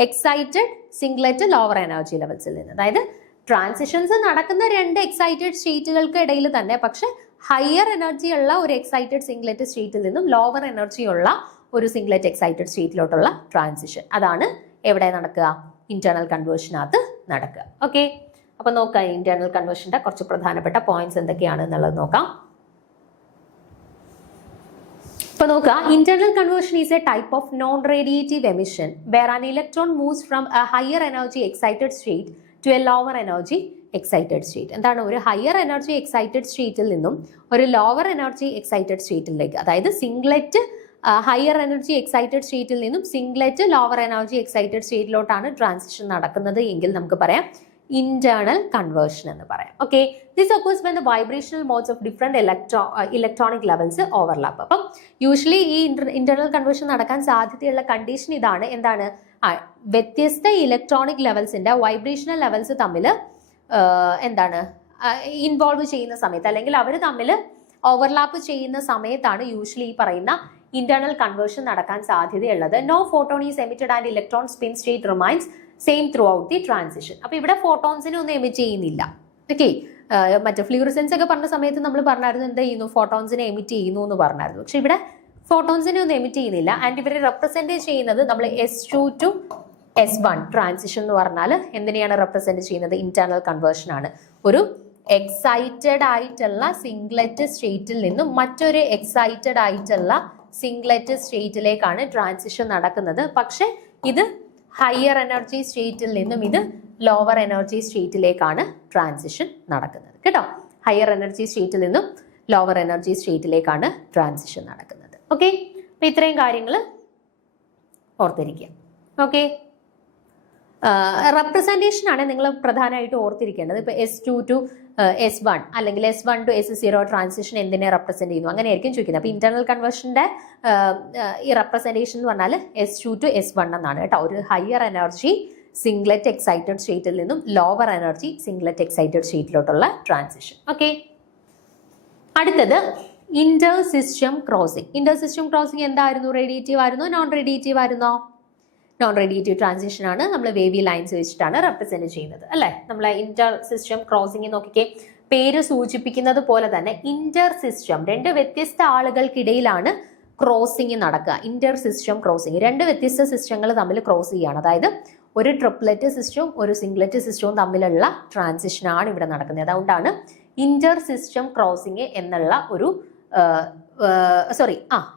എക്സൈറ്റഡ് സിംഗ്ലറ്റ് ലോവർ എനർജി ലെവൽസിൽ നിന്ന്. അതായത് ട്രാൻസിഷൻസ് നടക്കുന്ന രണ്ട് എക്സൈറ്റഡ് സ്റ്റേറ്റുകൾക്ക് ഇടയിൽ തന്നെ, പക്ഷെ ഹയർ എനർജി ഉള്ള ഒരു എക്സൈറ്റഡ് സിംഗ്ലറ്റ് സ്റ്റേറ്റിൽ നിന്നും ലോവർ എനർജി ഉള്ള ഒരു സിംഗ്ലറ്റ് എക്സൈറ്റഡ് സ്റ്റേറ്റിലോട്ടുള്ള ട്രാൻസിഷൻ, അതാണ് എവിടെ നടക്കുക, ഇന്റേണൽ കൺവേർഷനകത്ത് നടക്കുക. ഓക്കെ, അപ്പൊ നോക്കാം ഇന്റേണൽ കൺവേർഷന്റെ കുറച്ച് പ്രധാനപ്പെട്ട പോയിന്റ്സ് എന്തൊക്കെയാണ് എന്നുള്ളത് നോക്കാം. ഇപ്പൊ നോക്കുക, internal conversion is a type of non radiative emission where an electron moves from a higher energy excited state to a lower energy excited state. എന്താണ്, ഒരു ഹയർ എനർജി എക്സൈറ്റഡ് സ്റ്റേറ്റിൽ നിന്നും ഒരു ലോവർ എനർജി എക്സൈറ്റഡ് സ്റ്റേറ്റിലേക്ക്, അതായത് singlet higher energy excited സ്റ്റേറ്റിൽ നിന്നും singlet lower energy excited സ്റ്റേറ്റിലോട്ടാണ് ട്രാൻസിഷൻ നടക്കുന്നത് എങ്കിൽ നമുക്ക് പറയാം ഇന്റേണൽ കൺവേർഷൻ എന്ന് പറയാം. Okay, this occurs when the vibrational modes of different electronic levels overlap. അപ്പം യൂഷ്വലി ഈ ഇന്റേണൽ കൺവേർഷൻ നടക്കാൻ സാധ്യതയുള്ള കണ്ടീഷൻ ഇതാണ്, എന്താണ്, വ്യത്യസ്ത ഇലക്ട്രോണിക് ലെവൽസിന്റെ വൈബ്രേഷണൽ ലെവൽസ് തമ്മിൽ എന്താണ് ഇൻവോൾവ് ചെയ്യുന്ന സമയത്ത്, അല്ലെങ്കിൽ അവർ തമ്മിൽ ഓവർലാപ്പ് ചെയ്യുന്ന സമയത്താണ് യൂഷ്വലി ഈ പറയുന്ന ഇന്റേണൽ കൺവേർഷൻ നടക്കാൻ സാധ്യതയുള്ളത്. No photon is emitted and electron spin state remains same throughout the transition. അപ്പൊ ഇവിടെ ഫോട്ടോൺസിനെ ഒന്നും എമിറ്റ് ചെയ്യുന്നില്ല. ഓക്കെ, മറ്റേ ഫ്ലൂറസെൻസ് ഒക്കെ പറഞ്ഞ സമയത്ത് നമ്മൾ പറഞ്ഞായിരുന്നു എന്ത് ചെയ്യുന്നു, ഫോട്ടോൺസിനെ എമിറ്റ് ചെയ്യുന്നു എന്ന് പറഞ്ഞായിരുന്നു. പക്ഷെ ഇവിടെ ഫോട്ടോൺസിനെ ഒന്നും എമിറ്റ് ചെയ്യുന്നില്ല. ആൻഡ് ഇവരെ റെപ്രസെന്റ് ചെയ്യുന്നത് നമ്മൾ S2 ടു S1 ട്രാൻസിഷൻ എന്ന് പറഞ്ഞാൽ എന്തിനെയാണ് റെപ്രസെന്റ് ചെയ്യുന്നത്, ഇന്റേണൽ കൺവേർഷൻ ആണ്. ഒരു എക്സൈറ്റഡ് ആയിട്ടുള്ള സിംഗ്ലറ്റ് സ്റ്റേറ്റിൽ നിന്നും മറ്റൊരു എക്സൈറ്റഡ് ആയിട്ടുള്ള സിംഗ്ലറ്റ് സ്റ്റേറ്റിലേക്കാണ് ട്രാൻസിഷൻ നടക്കുന്നത്. പക്ഷെ ഇത് ഹയർ എനർജി സ്റ്റേറ്റിൽ നിന്നും ഇത് ലോവർ എനർജി സ്റ്റേറ്റിലേക്കാണ് ട്രാൻസിഷൻ നടക്കുന്നത് കേട്ടോ. ഹയർ എനർജി സ്റ്റേറ്റിൽ നിന്നും ലോവർ എനർജി സ്റ്റേറ്റിലേക്കാണ് ട്രാൻസിഷൻ നടക്കുന്നത്. ഓക്കെ, അപ്പൊ ഇത്രയും കാര്യങ്ങൾ ഓർത്തിരിക്കുക. ഓക്കെ, റെപ്രസെന്റേഷൻ ആണ് നിങ്ങൾ പ്രധാനമായിട്ട് ഓർത്തിരിക്കേണ്ടത്. ഇപ്പൊ S2 ടു S1 അല്ലെങ്കിൽ S1 ടു S0 ട്രാൻസിഷൻ എന്തിനെ റെപ്രസെന്റ് ചെയ്യുന്നു അങ്ങനെയായിരിക്കും ചോദിക്കുന്നത്. അപ്പൊ ഇന്റേണൽ കൺവേർഷന്റെ ഈ റെപ്രസെന്റേഷൻ എന്ന് പറഞ്ഞാൽ S2 ടു S1 എന്നാണ് കേട്ടോ. ഒരു ഹയർ എനർജി സിംഗ്ലറ്റ് എക്സൈറ്റഡ് സ്റ്റേറ്റിൽ നിന്നും ലോവർ എനർജി സിംഗ്ലറ്റ് എക്സൈറ്റഡ് സ്റ്റേറ്റിലോട്ടുള്ള ട്രാൻസിഷൻ. ഓക്കെ, അടുത്തത് inter system crossing. Inter system crossing എന്തായിരുന്നു, റേഡിയേറ്റീവ് ആയിരുന്നോ നോൺ റേഡിയേറ്റീവ് ആയിരുന്നോ? നോൺ റേഡിയേറ്റീവ് ട്രാൻസിഷൻ ആണ്. നമ്മൾ വേവി ലൈൻസ് വെച്ചിട്ടാണ് റെപ്രസെന്റ് ചെയ്യുന്നത് അല്ലെ. നമ്മളെ ഇന്റർ സിസ്റ്റം ക്രോസിംഗ് നോക്കിക്കേ, പേര് സൂചിപ്പിക്കുന്നത് പോലെ തന്നെ ഇന്റർ സിസ്റ്റം രണ്ട് വ്യത്യസ്ത ആളുകൾക്കിടയിലാണ് ക്രോസിംഗ് നടക്കുക. ഇന്റർ സിസ്റ്റം ക്രോസിംഗ് രണ്ട് വ്യത്യസ്ത സിസ്റ്റങ്ങൾ തമ്മിൽ ക്രോസ് ചെയ്യുകയാണ്. അതായത് ഒരു ട്രിപ്ലറ്റ് സിസ്റ്റവും ഒരു സിംഗ്ലറ്റ് സിസ്റ്റവും തമ്മിലുള്ള ട്രാൻസിഷൻ ആണ് ഇവിടെ നടക്കുന്നത്. അതുകൊണ്ടാണ് ഇന്റർ സിസ്റ്റം ക്രോസിംഗ് എന്നുള്ള ഒരു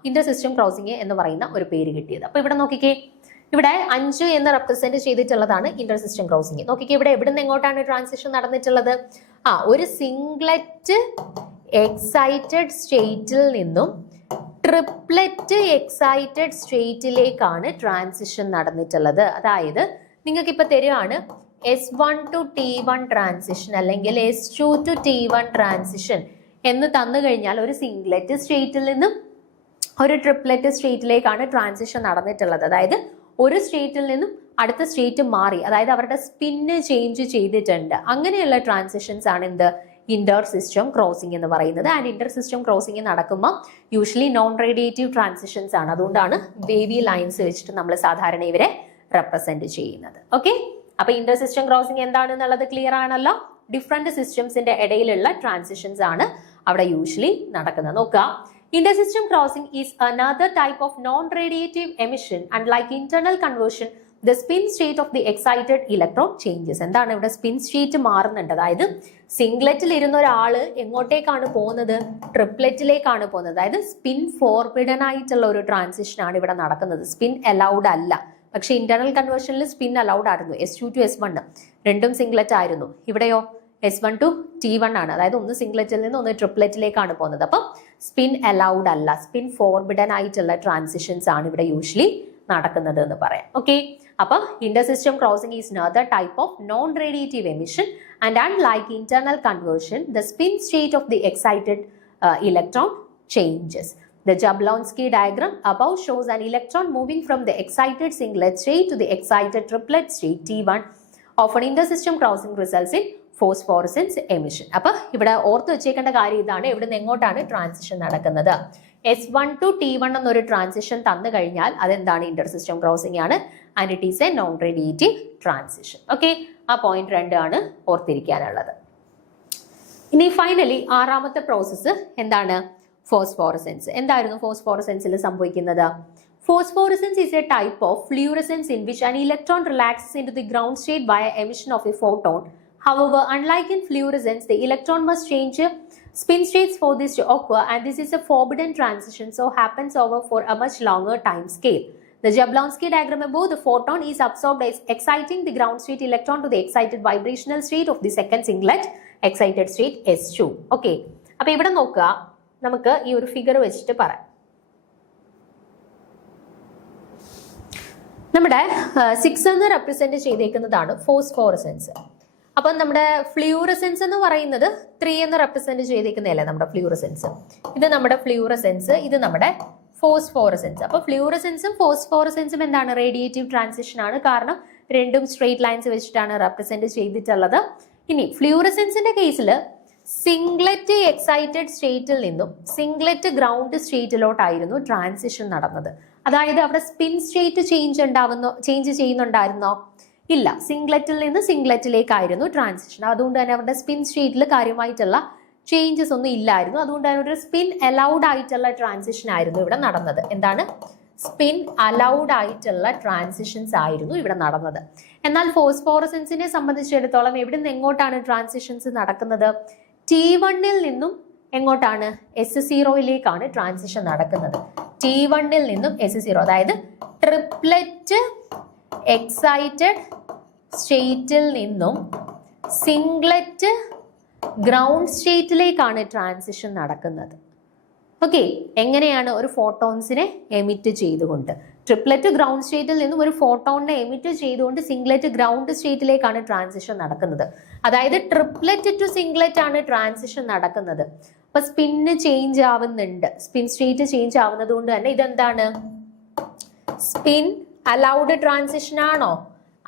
ഇന്റർ സിസ്റ്റം ക്രോസിംഗ് എന്ന് പറയുന്ന ഒരു പേര് കിട്ടിയത്. അപ്പൊ ഇവിടെ നോക്കിക്കേ, ഇവിടെ 5 എന്ന് റെപ്രസെന്റ് ചെയ്തിട്ടുള്ളതാണ് ഇന്റർ സിസ്റ്റം ക്രോസിംഗ്. നോക്കിക്കേ, ഇവിടെ എവിടെ നിന്ന് എങ്ങോട്ടാണ് ട്രാൻസിഷൻ നടന്നിട്ടുള്ളത്? ഒരു സിംഗ്ലറ്റ് എക്സൈറ്റഡ് സ്റ്റേറ്റിൽ നിന്നും ട്രിപ്ലറ്റ് എക്സൈറ്റഡ് സ്റ്റേറ്റിലേക്കാണ് ട്രാൻസിഷൻ നടന്നിട്ടുള്ളത്. അതായത് നിങ്ങൾക്ക് ഇപ്പൊ തരുവാണ് S1 ടു T1 ട്രാൻസിഷൻ അല്ലെങ്കിൽ S2 ടു T1 ട്രാൻസിഷൻ എന്ന് തന്നു കഴിഞ്ഞാൽ ഒരു സിംഗ്ലറ്റ് സ്റ്റേറ്റിൽ നിന്നും ഒരു ട്രിപ്ലറ്റ് സ്റ്റേറ്റിലേക്കാണ് ട്രാൻസിഷൻ നടന്നിട്ടുള്ളത്. അതായത് ഒരു സ്റ്റേറ്റിൽ നിന്നും അടുത്ത സ്റ്റേറ്റ് മാറി, അതായത് അവരുടെ സ്പിന്ന് ചേഞ്ച് ചെയ്തിട്ടുണ്ട്. അങ്ങനെയുള്ള ട്രാൻസിഷൻസ് ആണ് എന്ത് ഇന്റർ സിസ്റ്റം ക്രോസിംഗ് എന്ന് പറയുന്നത്. ആൻഡ് ഇന്റർ സിസ്റ്റം ക്രോസിംഗ് നടക്കുമ്പോൾ യൂഷ്വലി നോൺ റേഡിയേറ്റീവ് ട്രാൻസിഷൻസ് ആണ്. അതുകൊണ്ടാണ് വേവി ലൈൻസ് വെച്ചിട്ട് നമ്മൾ സാധാരണ ഇവരെ റെപ്രസെന്റ് ചെയ്യുന്നത്. ഓക്കെ, അപ്പൊ ഇന്റർ സിസ്റ്റം ക്രോസിംഗ് എന്താണെന്നുള്ളത് ക്ലിയർ ആണല്ലോ. ഡിഫറെന്റ് സിസ്റ്റംസിന്റെ ഇടയിലുള്ള ട്രാൻസിഷൻസ് ആണ് അവിടെ യൂഷ്വലി നടക്കുന്നത്. നോക്കുക, intersystem crossing is another type of non-radiative emission, and like internal conversion, the spin state of the excited electron changes. എന്താണ് ഇവിടെ സ്പിൻ സ്റ്റേറ്റ് മാറുന്നുണ്ട്. അതായത് സിംഗ്ലറ്റിൽ ഇരുന്ന ഒരാള് എങ്ങോട്ടേക്കാണ് പോകുന്നത്, ട്രിപ്ലെറ്റിലേക്കാണ് പോകുന്നത്. അതായത് സ്പിൻ ഫോർബിഡൻ ആയിട്ടുള്ള ഒരു ട്രാൻസിഷൻ ആണ് ഇവിടെ നടക്കുന്നത്. സ്പിൻ അലൗഡ് അല്ല. പക്ഷെ ഇന്റർണൽ കൺവേർഷനിൽ സ്പിൻ അലൗഡ് ആയിരുന്നു. S2 to S1 രണ്ടും സിംഗ്ലറ്റ് ആയിരുന്നു. ഇവിടെയോ S1 to T1 ആണ്. അതായത് ഒന്ന് സിംഗ്ലറ്റിൽ നിന്ന് ഒന്ന് ട്രിപ്ലെറ്റിലേക്കാണ് പോകുന്നത്. അപ്പം സ്പിൻ അലൗഡ് അല്ല, സ്പിൻ ഫോർബിഡൻ ആയിട്ടുള്ള ട്രാൻസിഷൻസ് ആണ് ഇവിടെ യൂഷ്വലി നടക്കുന്നത് എന്ന് പറയാം. ഓക്കെ, അപ്പൊ Inter system crossing is another type of non-radiative emission, and unlike internal conversion, the spin state of the excited electron changes. The Jablonski diagram above shows an electron moving from the excited singlet state to the excited triplet state T1 of an intersystem crossing results in phosphorescence emission. അപ്പൊ ഇവിടെ ഓർത്ത് വെച്ചേക്കേണ്ട കാര്യം ഇതാണ്, ഇവിടെ നിന്ന് എങ്ങോട്ടാണ് transition നടക്കുന്നത്. S1 to T1 എന്നൊരു ട്രാൻസിഷൻ തന്നു കഴിഞ്ഞാൽ അതെന്താണ്, ഇന്റർ സിസ്റ്റം ക്രോസിംഗ് ആണ്. And it is a non radiative transition. Okay, ആ പോയിന്റ് 2 ആണ് ഓർത്തിരിക്കാനുള്ളത്. ഇനി ഫൈനലി ആറാമത്തെ പ്രോസസ്സ് എന്താണ്, ഫോസ്ഫോറസൻസ്. എന്തായിരുന്നു ഫോസ്ഫോറസൻസിൽ സംഭവിക്കുന്നത്? Phosphorescence is a type of fluorescence in which an electron relaxes into the ground state via emission of a photon. However, unlike in fluorescence, the electron must change spin states for this to occur, and this is a forbidden transition, so happens over for a much longer time scale. The Jablonski diagram above, the photon is absorbed as exciting the ground state electron to the excited vibrational state of the second singlet excited state S2. Okay, അപ്പോൾ ഇവിടെ നോക്കുക, നമുക്ക് ഈ ഒരു figure വെച്ചിട്ട് പറയാം. നമ്മുടെ 6 എന്ന് റെപ്രസെന്റ് ചെയ്തേക്കുന്നതാണ് ഫോസ്ഫോറസൻസ്. അപ്പം നമ്മുടെ ഫ്ലൂറസെൻസ് എന്ന് പറയുന്നത് 3 എന്ന് റെപ്രസെന്റ് ചെയ്തേക്കുന്നതല്ലേ നമ്മുടെ ഫ്ലൂറസെൻസ്. ഇത് നമ്മുടെ ഫ്ലൂറസെൻസ്, ഇത് നമ്മുടെ ഫോസ്ഫോറസെൻസ്. അപ്പൊ ഫ്ലൂറസെൻസും ഫോസ്ഫോറസെൻസും എന്താണ്, റേഡിയേറ്റീവ് ട്രാൻസിഷൻ ആണ്. കാരണം രണ്ടും സ്ട്രെയിറ്റ് ലൈൻസ് വെച്ചിട്ടാണ് റെപ്രസെന്റ് ചെയ്തിട്ടുള്ളത്. ഇനി ഫ്ലൂറസെൻസിന്റെ കേസിൽ സിംഗ്ലറ്റ് എക്സൈറ്റഡ് സ്റ്റേറ്റിൽ നിന്നും സിംഗ്ലറ്റ് ഗ്രൗണ്ട് സ്റ്റേറ്റിലോട്ടായിരുന്നു ട്രാൻസിഷൻ നടന്നത്. അതായത് അവിടെ സ്പിൻ സ്റ്റേറ്റ് ചേഞ്ച് ചെയ്യുന്നുണ്ടായിരുന്നോ? ഇല്ല, സിംഗ്ലറ്റിൽ നിന്ന് സിംഗ്ലറ്റിലേക്കായിരുന്നു ട്രാൻസിഷൻ. അതുകൊണ്ട് തന്നെ അവരുടെ സ്പിൻ സ്റ്റേറ്റിൽ കാര്യമായിട്ടുള്ള ചേഞ്ചസ് ഒന്നും ഇല്ലായിരുന്നു. അതുകൊണ്ട് തന്നെ ഒരു സ്പിൻ അലൗഡ് ആയിട്ടുള്ള ട്രാൻസിഷൻ ആയിരുന്നു ഇവിടെ നടന്നത്. എന്താണ്, സ്പിൻ അലൗഡ് ആയിട്ടുള്ള ട്രാൻസിഷൻസ് ആയിരുന്നു ഇവിടെ നടന്നത്. എന്നാൽ ഫോസ്ഫോറസൻസിനെ സംബന്ധിച്ചിടത്തോളം എവിടെ നിന്ന് എങ്ങോട്ടാണ് ട്രാൻസിഷൻസ് നടക്കുന്നത്? T1 നിന്നും എങ്ങോട്ടാണ്, S0യിലേക്കാണ് ട്രാൻസിഷൻ നടക്കുന്നത്. T1 നിന്നും S0, അതായത് ട്രിപ്ലെറ്റ് എക്സൈറ്റഡ് സ്റ്റേറ്റിൽ നിന്നും സിംഗ്ലറ്റ് ഗ്രൗണ്ട് സ്റ്റേറ്റിലേക്കാണ് ട്രാൻസിഷൻ നടക്കുന്നത്. ഓക്കെ, എങ്ങനെയാണ്? ഒരു ഫോട്ടോൺസിനെ എമിറ്റ് ചെയ്തുകൊണ്ട്, ട്രിപ്ലെറ്റ് ഗ്രൗണ്ട് സ്റ്റേറ്റിൽ നിന്നും ഒരു ഫോട്ടോണിനെ എമിറ്റ് ചെയ്തുകൊണ്ട് സിംഗ്ലറ്റ് ഗ്രൗണ്ട് സ്റ്റേറ്റിലേക്കാണ് ട്രാൻസിഷൻ നടക്കുന്നത്. അതായത് ട്രിപ്ലെറ്റ് ടു സിംഗ്ലറ്റ് ആണ് ട്രാൻസിഷൻ നടക്കുന്നത്. അപ്പൊ സ്പിന്ന് ചേഞ്ച് ആവുന്നുണ്ട്, സ്പിൻ സ്റ്റേറ്റ് ചേഞ്ച് ആവുന്നത് കൊണ്ട് തന്നെ ഇതെന്താണ്, സ്പിൻ അലൗഡ് ട്രാൻസിഷൻ ആണോ?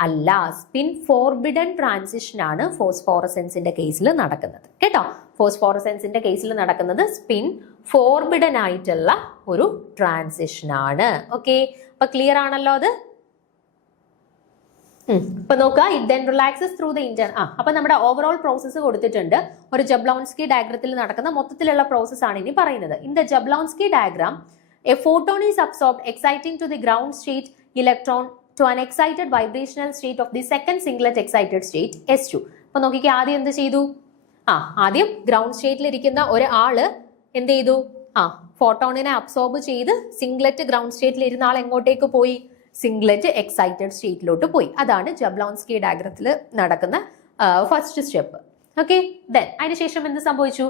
അല്ല, സ്പിൻ ഫോർബിഡൻ ട്രാൻസിഷൻ ആണ് ഫോസ്ഫോറസൻസിന്റെ കേസിൽ നടക്കുന്നത്. കേട്ടോ, ഫോസ്ഫോറസൻസിന്റെ കേസിൽ നടക്കുന്നത് സ്പിൻ ഫോർബിഡൻ ആയിട്ടുള്ള ഒരു ട്രാൻസിഷൻ ആണ്. ഓക്കെ, അപ്പൊ ക്ലിയർ ആണല്ലോ അത്? ഇപ്പൊ നോക്കുക, it then relaxes through the Inter. അപ്പൊ നമ്മുടെ ഓവറോൾ പ്രോസസ്സ് കൊടുത്തിട്ടുണ്ട്. ഒരു ജബ്ലോൺസ്കി ഡയഗ്രത്തിൽ നടക്കുന്ന മൊത്തത്തിലുള്ള പ്രോസസ് ആണ് ഇനി പറയുന്നത്. In the Jablonski diagram, a photon is absorbed exciting to the ground state electron to an excited vibrational state of the second singlet excited state S2. അപ്പൊ നോക്കിക്കേ, ആദ്യം എന്ത് ചെയ്തു? ആദ്യം ഗ്രൗണ്ട് സ്റ്റേറ്റിൽ ഇരിക്കുന്ന ഒരാള് എന്ത് ചെയ്തു? ഫോട്ടോണിനെ അബ്സോർബ് ചെയ്ത് സിംഗ്ലറ്റ് ഗ്രൗണ്ട് സ്റ്റേറ്റിൽ ഇരുന്ന ആൾ എങ്ങോട്ടേക്ക് പോയി? സിംഗ്ലറ്റ് എക്സൈറ്റഡ് സ്റ്റേറ്റിലോട്ട് പോയി. അതാണ് ജബ്ലോൺസ്കി ഡയഗ്രത്തിൽ നടക്കുന്ന ഫസ്റ്റ് സ്റ്റെപ്പ്. ഓക്കെ, ദെൻ അതിനുശേഷം എന്ത് സംഭവിച്ചു?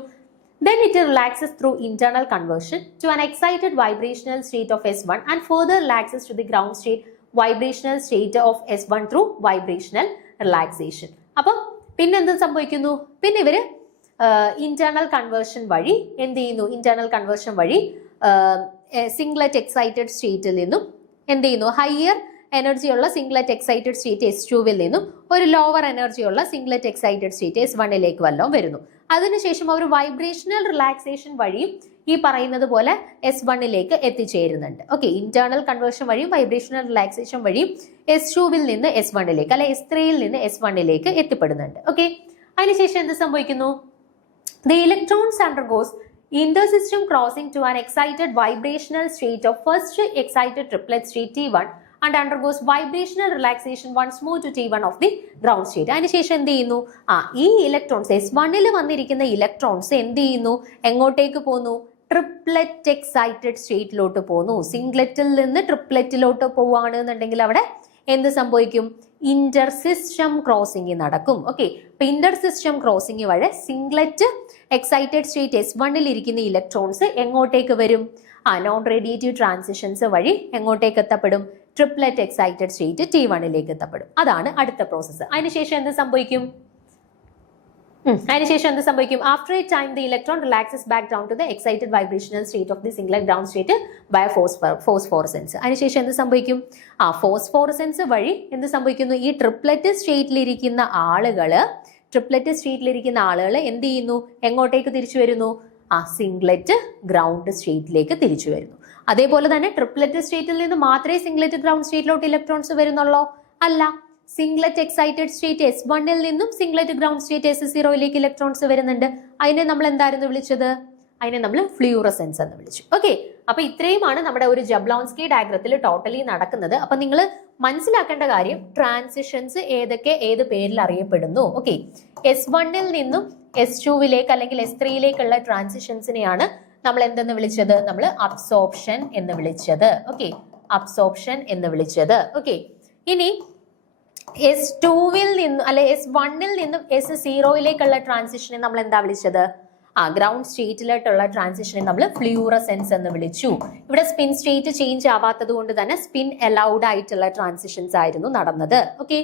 Then it relaxes through internal conversion to an excited vibrational state of S1 and further relaxes to the ground state vibrational state of S1 through vibrational relaxation. അപ്പം പിന്നെ എന്ത് സംഭവിക്കുന്നു? പിന്നെ ഇവര് internal conversion വഴി എന്ത് ചെയ്യുന്നു? ഇന്റേണൽ കൺവേർഷൻ വഴി സിംഗ്ലറ്റ് എക്സൈറ്റഡ് സ്റ്റേറ്റിൽ നിന്നും എന്ത് ചെയ്യുന്നു? ഹയർ എനർജിയുള്ള സിംഗ്ലറ്റ് എക്സൈറ്റഡ് സ്റ്റേറ്റ് S2വിൽ നിന്നും ഒരു ലോവർ എനർജിയുള്ള സിംഗ്ലറ്റ് എക്സൈറ്റഡ് സ്റ്റേറ്റ് S1ലേക്ക് വല്ലതും വരുന്നു. അതിനുശേഷം ഒരു വൈബ്രേഷണൽ റിലാക്സേഷൻ വഴിയും ഈ പറയുന്നത് പോലെ S1ലേക്ക് എത്തിച്ചേരുന്നുണ്ട്. ഓക്കെ, ഇന്റേണൽ കൺവേർഷൻ വഴിയും വൈബ്രേഷണൽ റിലാക്സേഷൻ വഴിയും S2വിൽ നിന്ന് S1ലേക്ക് അല്ലെ S3യിൽ നിന്ന് S1ലേക്ക് എത്തിപ്പെടുന്നുണ്ട്. ഓക്കെ, അതിനുശേഷം എന്ത് സംഭവിക്കുന്നു? The electrons undergoes intersystem crossing to an excited vibrational state of first excited triplet state T1 and undergoes vibrational relaxation once more to T1 of the ground state. അതിനുശേഷം എന്ത് ചെയ്യുന്നു? ഈ ഇലക്ട്രോൺസ് S1ൽ വന്നിരിക്കുന്ന ഇലക്ട്രോൺസ് എന്ത് ചെയ്യുന്നു? എങ്ങോട്ടേക്ക് പോകുന്നു? ട്രിപ്ലെറ്റ് എക്സൈറ്റഡ് സ്റ്റേറ്റിലോട്ട് പോകുന്നു. സിംഗ്ലറ്റിൽ നിന്ന് ട്രിപ്ലെറ്റിലോട്ട് പോവുകയാണെന്നുണ്ടെങ്കിൽ അവിടെ എന്ത് സംഭവിക്കും? ഇന്റർസിസ്റ്റം ക്രോസിംഗ് നടക്കും. ഓക്കെ, അപ്പൊ ഇന്റർസിസ്റ്റം ക്രോസിംഗ് വഴി സിംഗ്ലറ്റ് എക്സൈറ്റഡ് സ്റ്റേറ്റ് S1ൽ ഇരിക്കുന്ന ഇലക്ട്രോൺസ് എങ്ങോട്ടേക്ക് വരും? നോൺ റേഡിയേറ്റീവ് ട്രാൻസിഷൻസ് വഴി എങ്ങോട്ടേക്ക് എത്തപ്പെടും? ട്രിപ്ലെറ്റ് എക്സൈറ്റഡ് സ്റ്റേറ്റ് T1ലേക്ക് എത്തപ്പെടും. അതാണ് അടുത്ത പ്രോസസ്സ്. അതിനുശേഷം എന്ത് സംഭവിക്കും? After a time, the electron relaxes back down to the excited vibrational state of the singlet ground state by phosphorescence. അതിനുശേഷം എന്ത് സംഭവിക്കും? ഫോസ്ഫോറസൻസ് വഴി എന്ത് സംഭവിക്കുന്നു? ഈ ട്രിപ്ലെറ്റ് സ്റ്റേറ്റിലിരിക്കുന്ന ആളുകള് എന്ത് ചെയ്യുന്നു? എങ്ങോട്ടേക്ക് തിരിച്ചു വരുന്നു? സിംഗ്ലറ്റ് ഗ്രൗണ്ട് സ്റ്റേറ്റിലേക്ക് തിരിച്ചു വരുന്നു. അതേപോലെ തന്നെ ട്രിപ്ലെറ്റ് സ്റ്റേറ്റിൽ നിന്ന് മാത്രമേ സിംഗ്ലറ്റ് ഗ്രൗണ്ട് സ്റ്റേറ്റിലോട്ട് ഇലക്ട്രോൺസ് വരുന്നുള്ളൂ? അല്ല, സിംഗ്ലറ്റ് എക്സൈറ്റഡ് സ്റ്റേറ്റ് S1ൽ നിന്നും സിംഗ്ലറ്റ് ഗ്രൗണ്ട് സ്റ്റേറ്റ് S0യിലേക്ക് ഇലക്ട്രോൺസ് വരുന്നുണ്ട്. അതിനെ നമ്മൾ എന്തായിരുന്നു വിളിച്ചത്? അതിനെ നമ്മൾ ഫ്ലൂറസെൻസ് എന്ന് വിളിച്ചു. ഓക്കെ, അപ്പൊ ഇത്രയുമാണ് നമ്മുടെ ഒരു ജബ്ലോൺസ്കി ഡയഗ്രത്തിൽ ടോട്ടലി നടക്കുന്നത്. അപ്പൊ നിങ്ങൾ മനസ്സിലാക്കേണ്ട കാര്യം ട്രാൻസിഷൻസ് ഏത് പേരിൽ അറിയപ്പെടുന്നു. ഓക്കെ, S1ൽ നിന്നും S2വിലേക്ക് അല്ലെങ്കിൽ S3യിലേക്കുള്ള ട്രാൻസിഷൻസിനെയാണ് നമ്മൾ എന്തെന്ന് വിളിച്ചത്? നമ്മൾ അബ്സോർപ്ഷൻ എന്ന് വിളിച്ചത്. ഓക്കെ, അബ്സോർപ്ഷൻ എന്ന് വിളിച്ചത്. ഓക്കെ, ഇനി S2വിൽ നിന്നും അല്ലെ S1ൽ നിന്നും S0യിലേക്കുള്ള ട്രാൻസിഷനെ നമ്മൾ എന്താ വിളിച്ചത്? ഗ്രൗണ്ട് സ്റ്റേറ്റിലോട്ടുള്ള ട്രാൻസിഷനെ നമ്മൾ ഫ്ലൂറസെൻസ് എന്ന് വിളിച്ചു. ഇവിടെ സ്പിൻ സ്റ്റേറ്റ് ചേഞ്ച് ആവാത്തത് കൊണ്ട് തന്നെ സ്പിൻ അലൗഡ് ആയിട്ടുള്ള ട്രാൻസിഷൻസ് ആയിരുന്നു നടന്നത്. ഓക്കെ,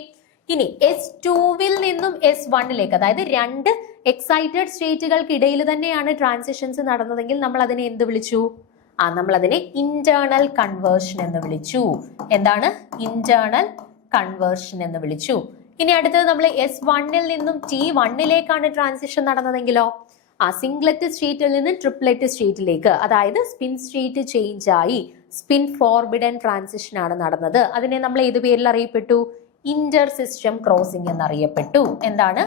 ഇനി S2വിൽ നിന്നും S1ലേക്ക്, അതായത് രണ്ട് എക്സൈറ്റഡ് സ്റ്റേറ്റുകൾക്കിടയിൽ തന്നെയാണ് ട്രാൻസിഷൻസ് നടന്നതെങ്കിൽ നമ്മൾ അതിനെ എന്ത് വിളിച്ചു? നമ്മൾ അതിനെ ഇന്റേണൽ കൺവേർഷൻ എന്ന് വിളിച്ചു. എന്താണ്? ഇന്റേണൽ കൺവേർഷൻ എന്ന് വിളിച്ചു. ഇനി അടുത്തത് നമ്മൾ S1ൽ നിന്നും T1ലേക്കാണ് ട്രാൻസിഷൻ നടന്നതെങ്കിലോ സിംഗ്ലറ്റ് സ്റ്റേറ്റിൽ നിന്ന് ട്രിപ്ലെറ്റ് സ്റ്റേറ്റിലേക്ക്, അതായത് സ്പിൻ സ്റ്റേറ്റ് ചേഞ്ച് ആയി സ്പിൻ ഫോർബിഡൻ ട്രാൻസിഷൻ ആണ് നടന്നത്. അതിനെ നമ്മൾ ഏത് പേരിൽ അറിയപ്പെട്ടു? ഇന്റർ സിസ്റ്റം ക്രോസിംഗ് എന്നറിയപ്പെട്ടു. എന്താണ്?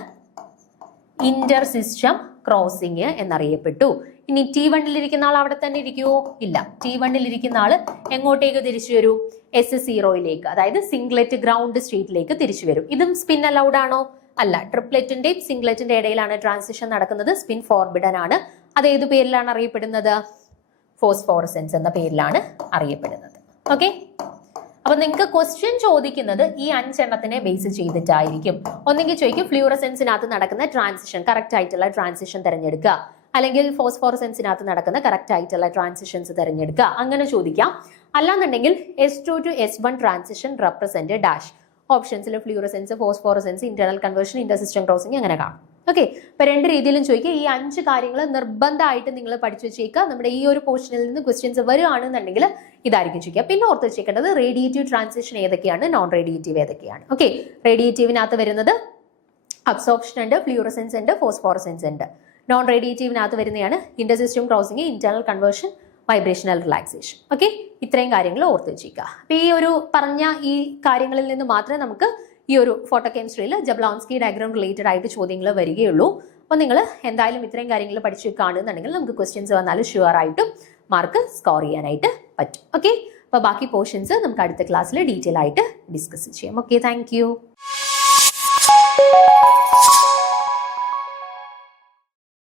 ഇന്റർ സിസ്റ്റം ക്രോസിംഗ് എന്നറിയപ്പെട്ടു. ഇനി T1ൽ ഇരിക്കുന്ന ആൾ അവിടെ തന്നെ ഇരിക്കുവോ? ഇല്ല. T1ൽ ഇരിക്കുന്ന ആള് എങ്ങോട്ടേക്ക് തിരിച്ചു വരൂ? S0യിലേക്ക്, അതായത് സിംഗ്ലറ്റ് ഗ്രൗണ്ട് സ്റ്റേറ്റിലേക്ക് തിരിച്ചു വരും. ഇതും സ്പിൻ അലൗഡ് ആണോ? അല്ല. ട്രിപ്ലെറ്റിന്റെയും സിംഗ്ലറ്റിന്റെ ഇടയിലാണ് ട്രാൻസിഷൻ നടക്കുന്നത്. സ്പിൻ ഫോർബിഡൻ ആണ്. അത് ഏത് പേരിലാണ് അറിയപ്പെടുന്നത്? ഫോസ്ഫോറസെൻസ് എന്ന പേരിലാണ് അറിയപ്പെടുന്നത്. ഓക്കെ, അപ്പൊ നിങ്ങൾക്ക് ക്വസ്റ്റ്യൻ ചോദിക്കുന്നത് ഈ 5 എണ്ണത്തിനെ ബേസ് ചെയ്തിട്ടായിരിക്കും. ഒന്നെങ്കിൽ ചോദിക്കും ഫ്ലൂറസെൻസിനകത്ത് നടക്കുന്ന ട്രാൻസിഷൻ, കറക്റ്റ് ആയിട്ടുള്ള ട്രാൻസിഷൻ തിരഞ്ഞെടുക്കുക, അല്ലെങ്കിൽ ഫോസ്ഫോറസെൻസിനകത്ത് നടക്കുന്ന കറക്റ്റ് ആയിട്ടുള്ള ട്രാൻസിഷൻസ് തിരഞ്ഞെടുക്കുക, അങ്ങനെ ചോദിക്കാം. അല്ലാന്നുണ്ടെങ്കിൽ S2 to S1 transition represent dash. ഓപ്ഷൻസിൽ fluorescence, phosphorescence, internal conversion, intersystem crossing അങ്ങനെ കാണാം. ഓക്കെ, ഇപ്പൊ 2 രീതിയിലും ചോദിക്കുക. ഈ 5 കാര്യങ്ങൾ നിർബന്ധമായിട്ട് നിങ്ങൾ പഠിച്ചു വെച്ചേക്കുക. നമ്മുടെ ഈ ഒരു പോർഷനിൽ നിന്ന് ക്വസ്റ്റ്യൻസ് വരുവാണെന്നുണ്ടെങ്കിൽ ഇതായിരിക്കും ചോദിക്കുക. പിന്നെ ഓർത്ത് വെച്ചേക്കേണ്ടത് റേഡിയേറ്റീവ് ട്രാൻസിഷൻ ഏതൊക്കെയാണ്, നോൺ റേഡിയേറ്റീവ് ഏതൊക്കെയാണ്. ഓക്കെ, റേഡിയേറ്റീവിനകത്ത് വരുന്നത് അബ്സോർപ്ഷൻ ഉണ്ട്, ഫ്ലൂറസെൻസ് ഉണ്ട്, ഫോസ്ഫോറസെൻസ് ഉണ്ട്. നോൺ റേഡിയേറ്റീവിനകത്ത് വരുന്നതാണ് intersystem crossing, internal conversion, vibrational relaxation. Okay, ഇത്രയും കാര്യങ്ങൾ ഓർത്ത് വെച്ചേക്കുക. അപ്പൊ ഈ ഒരു പറഞ്ഞ ഈ കാര്യങ്ങളിൽ നിന്ന് മാത്രമേ നമുക്ക് ഈ ഒരു ഫോട്ടോ കെമിസ്ട്രിയിൽ ജബ്ലോൺസ്കി ഡയഗ്രാം റിലേറ്റഡ് ആയിട്ട് ചോദ്യങ്ങൾ വരികയുള്ളൂ. അപ്പോൾ നിങ്ങൾ എന്തായാലും ഇത്രയും കാര്യങ്ങൾ പഠിച്ചു കാണുന്നുണ്ടെങ്കിൽ നമുക്ക് ക്വസ്റ്റ്യൻസ് വന്നാലും ഷുവർ ആയിട്ടും മാർക്ക് സ്കോർ ചെയ്യാനായിട്ട് പറ്റും. ഓക്കെ, അപ്പോൾ ബാക്കി പോർഷൻസ് നമുക്ക് അടുത്ത ക്ലാസ്സിൽ ഡീറ്റെയിൽ ആയിട്ട് ഡിസ്കസ് ചെയ്യാം. Okay, thank you.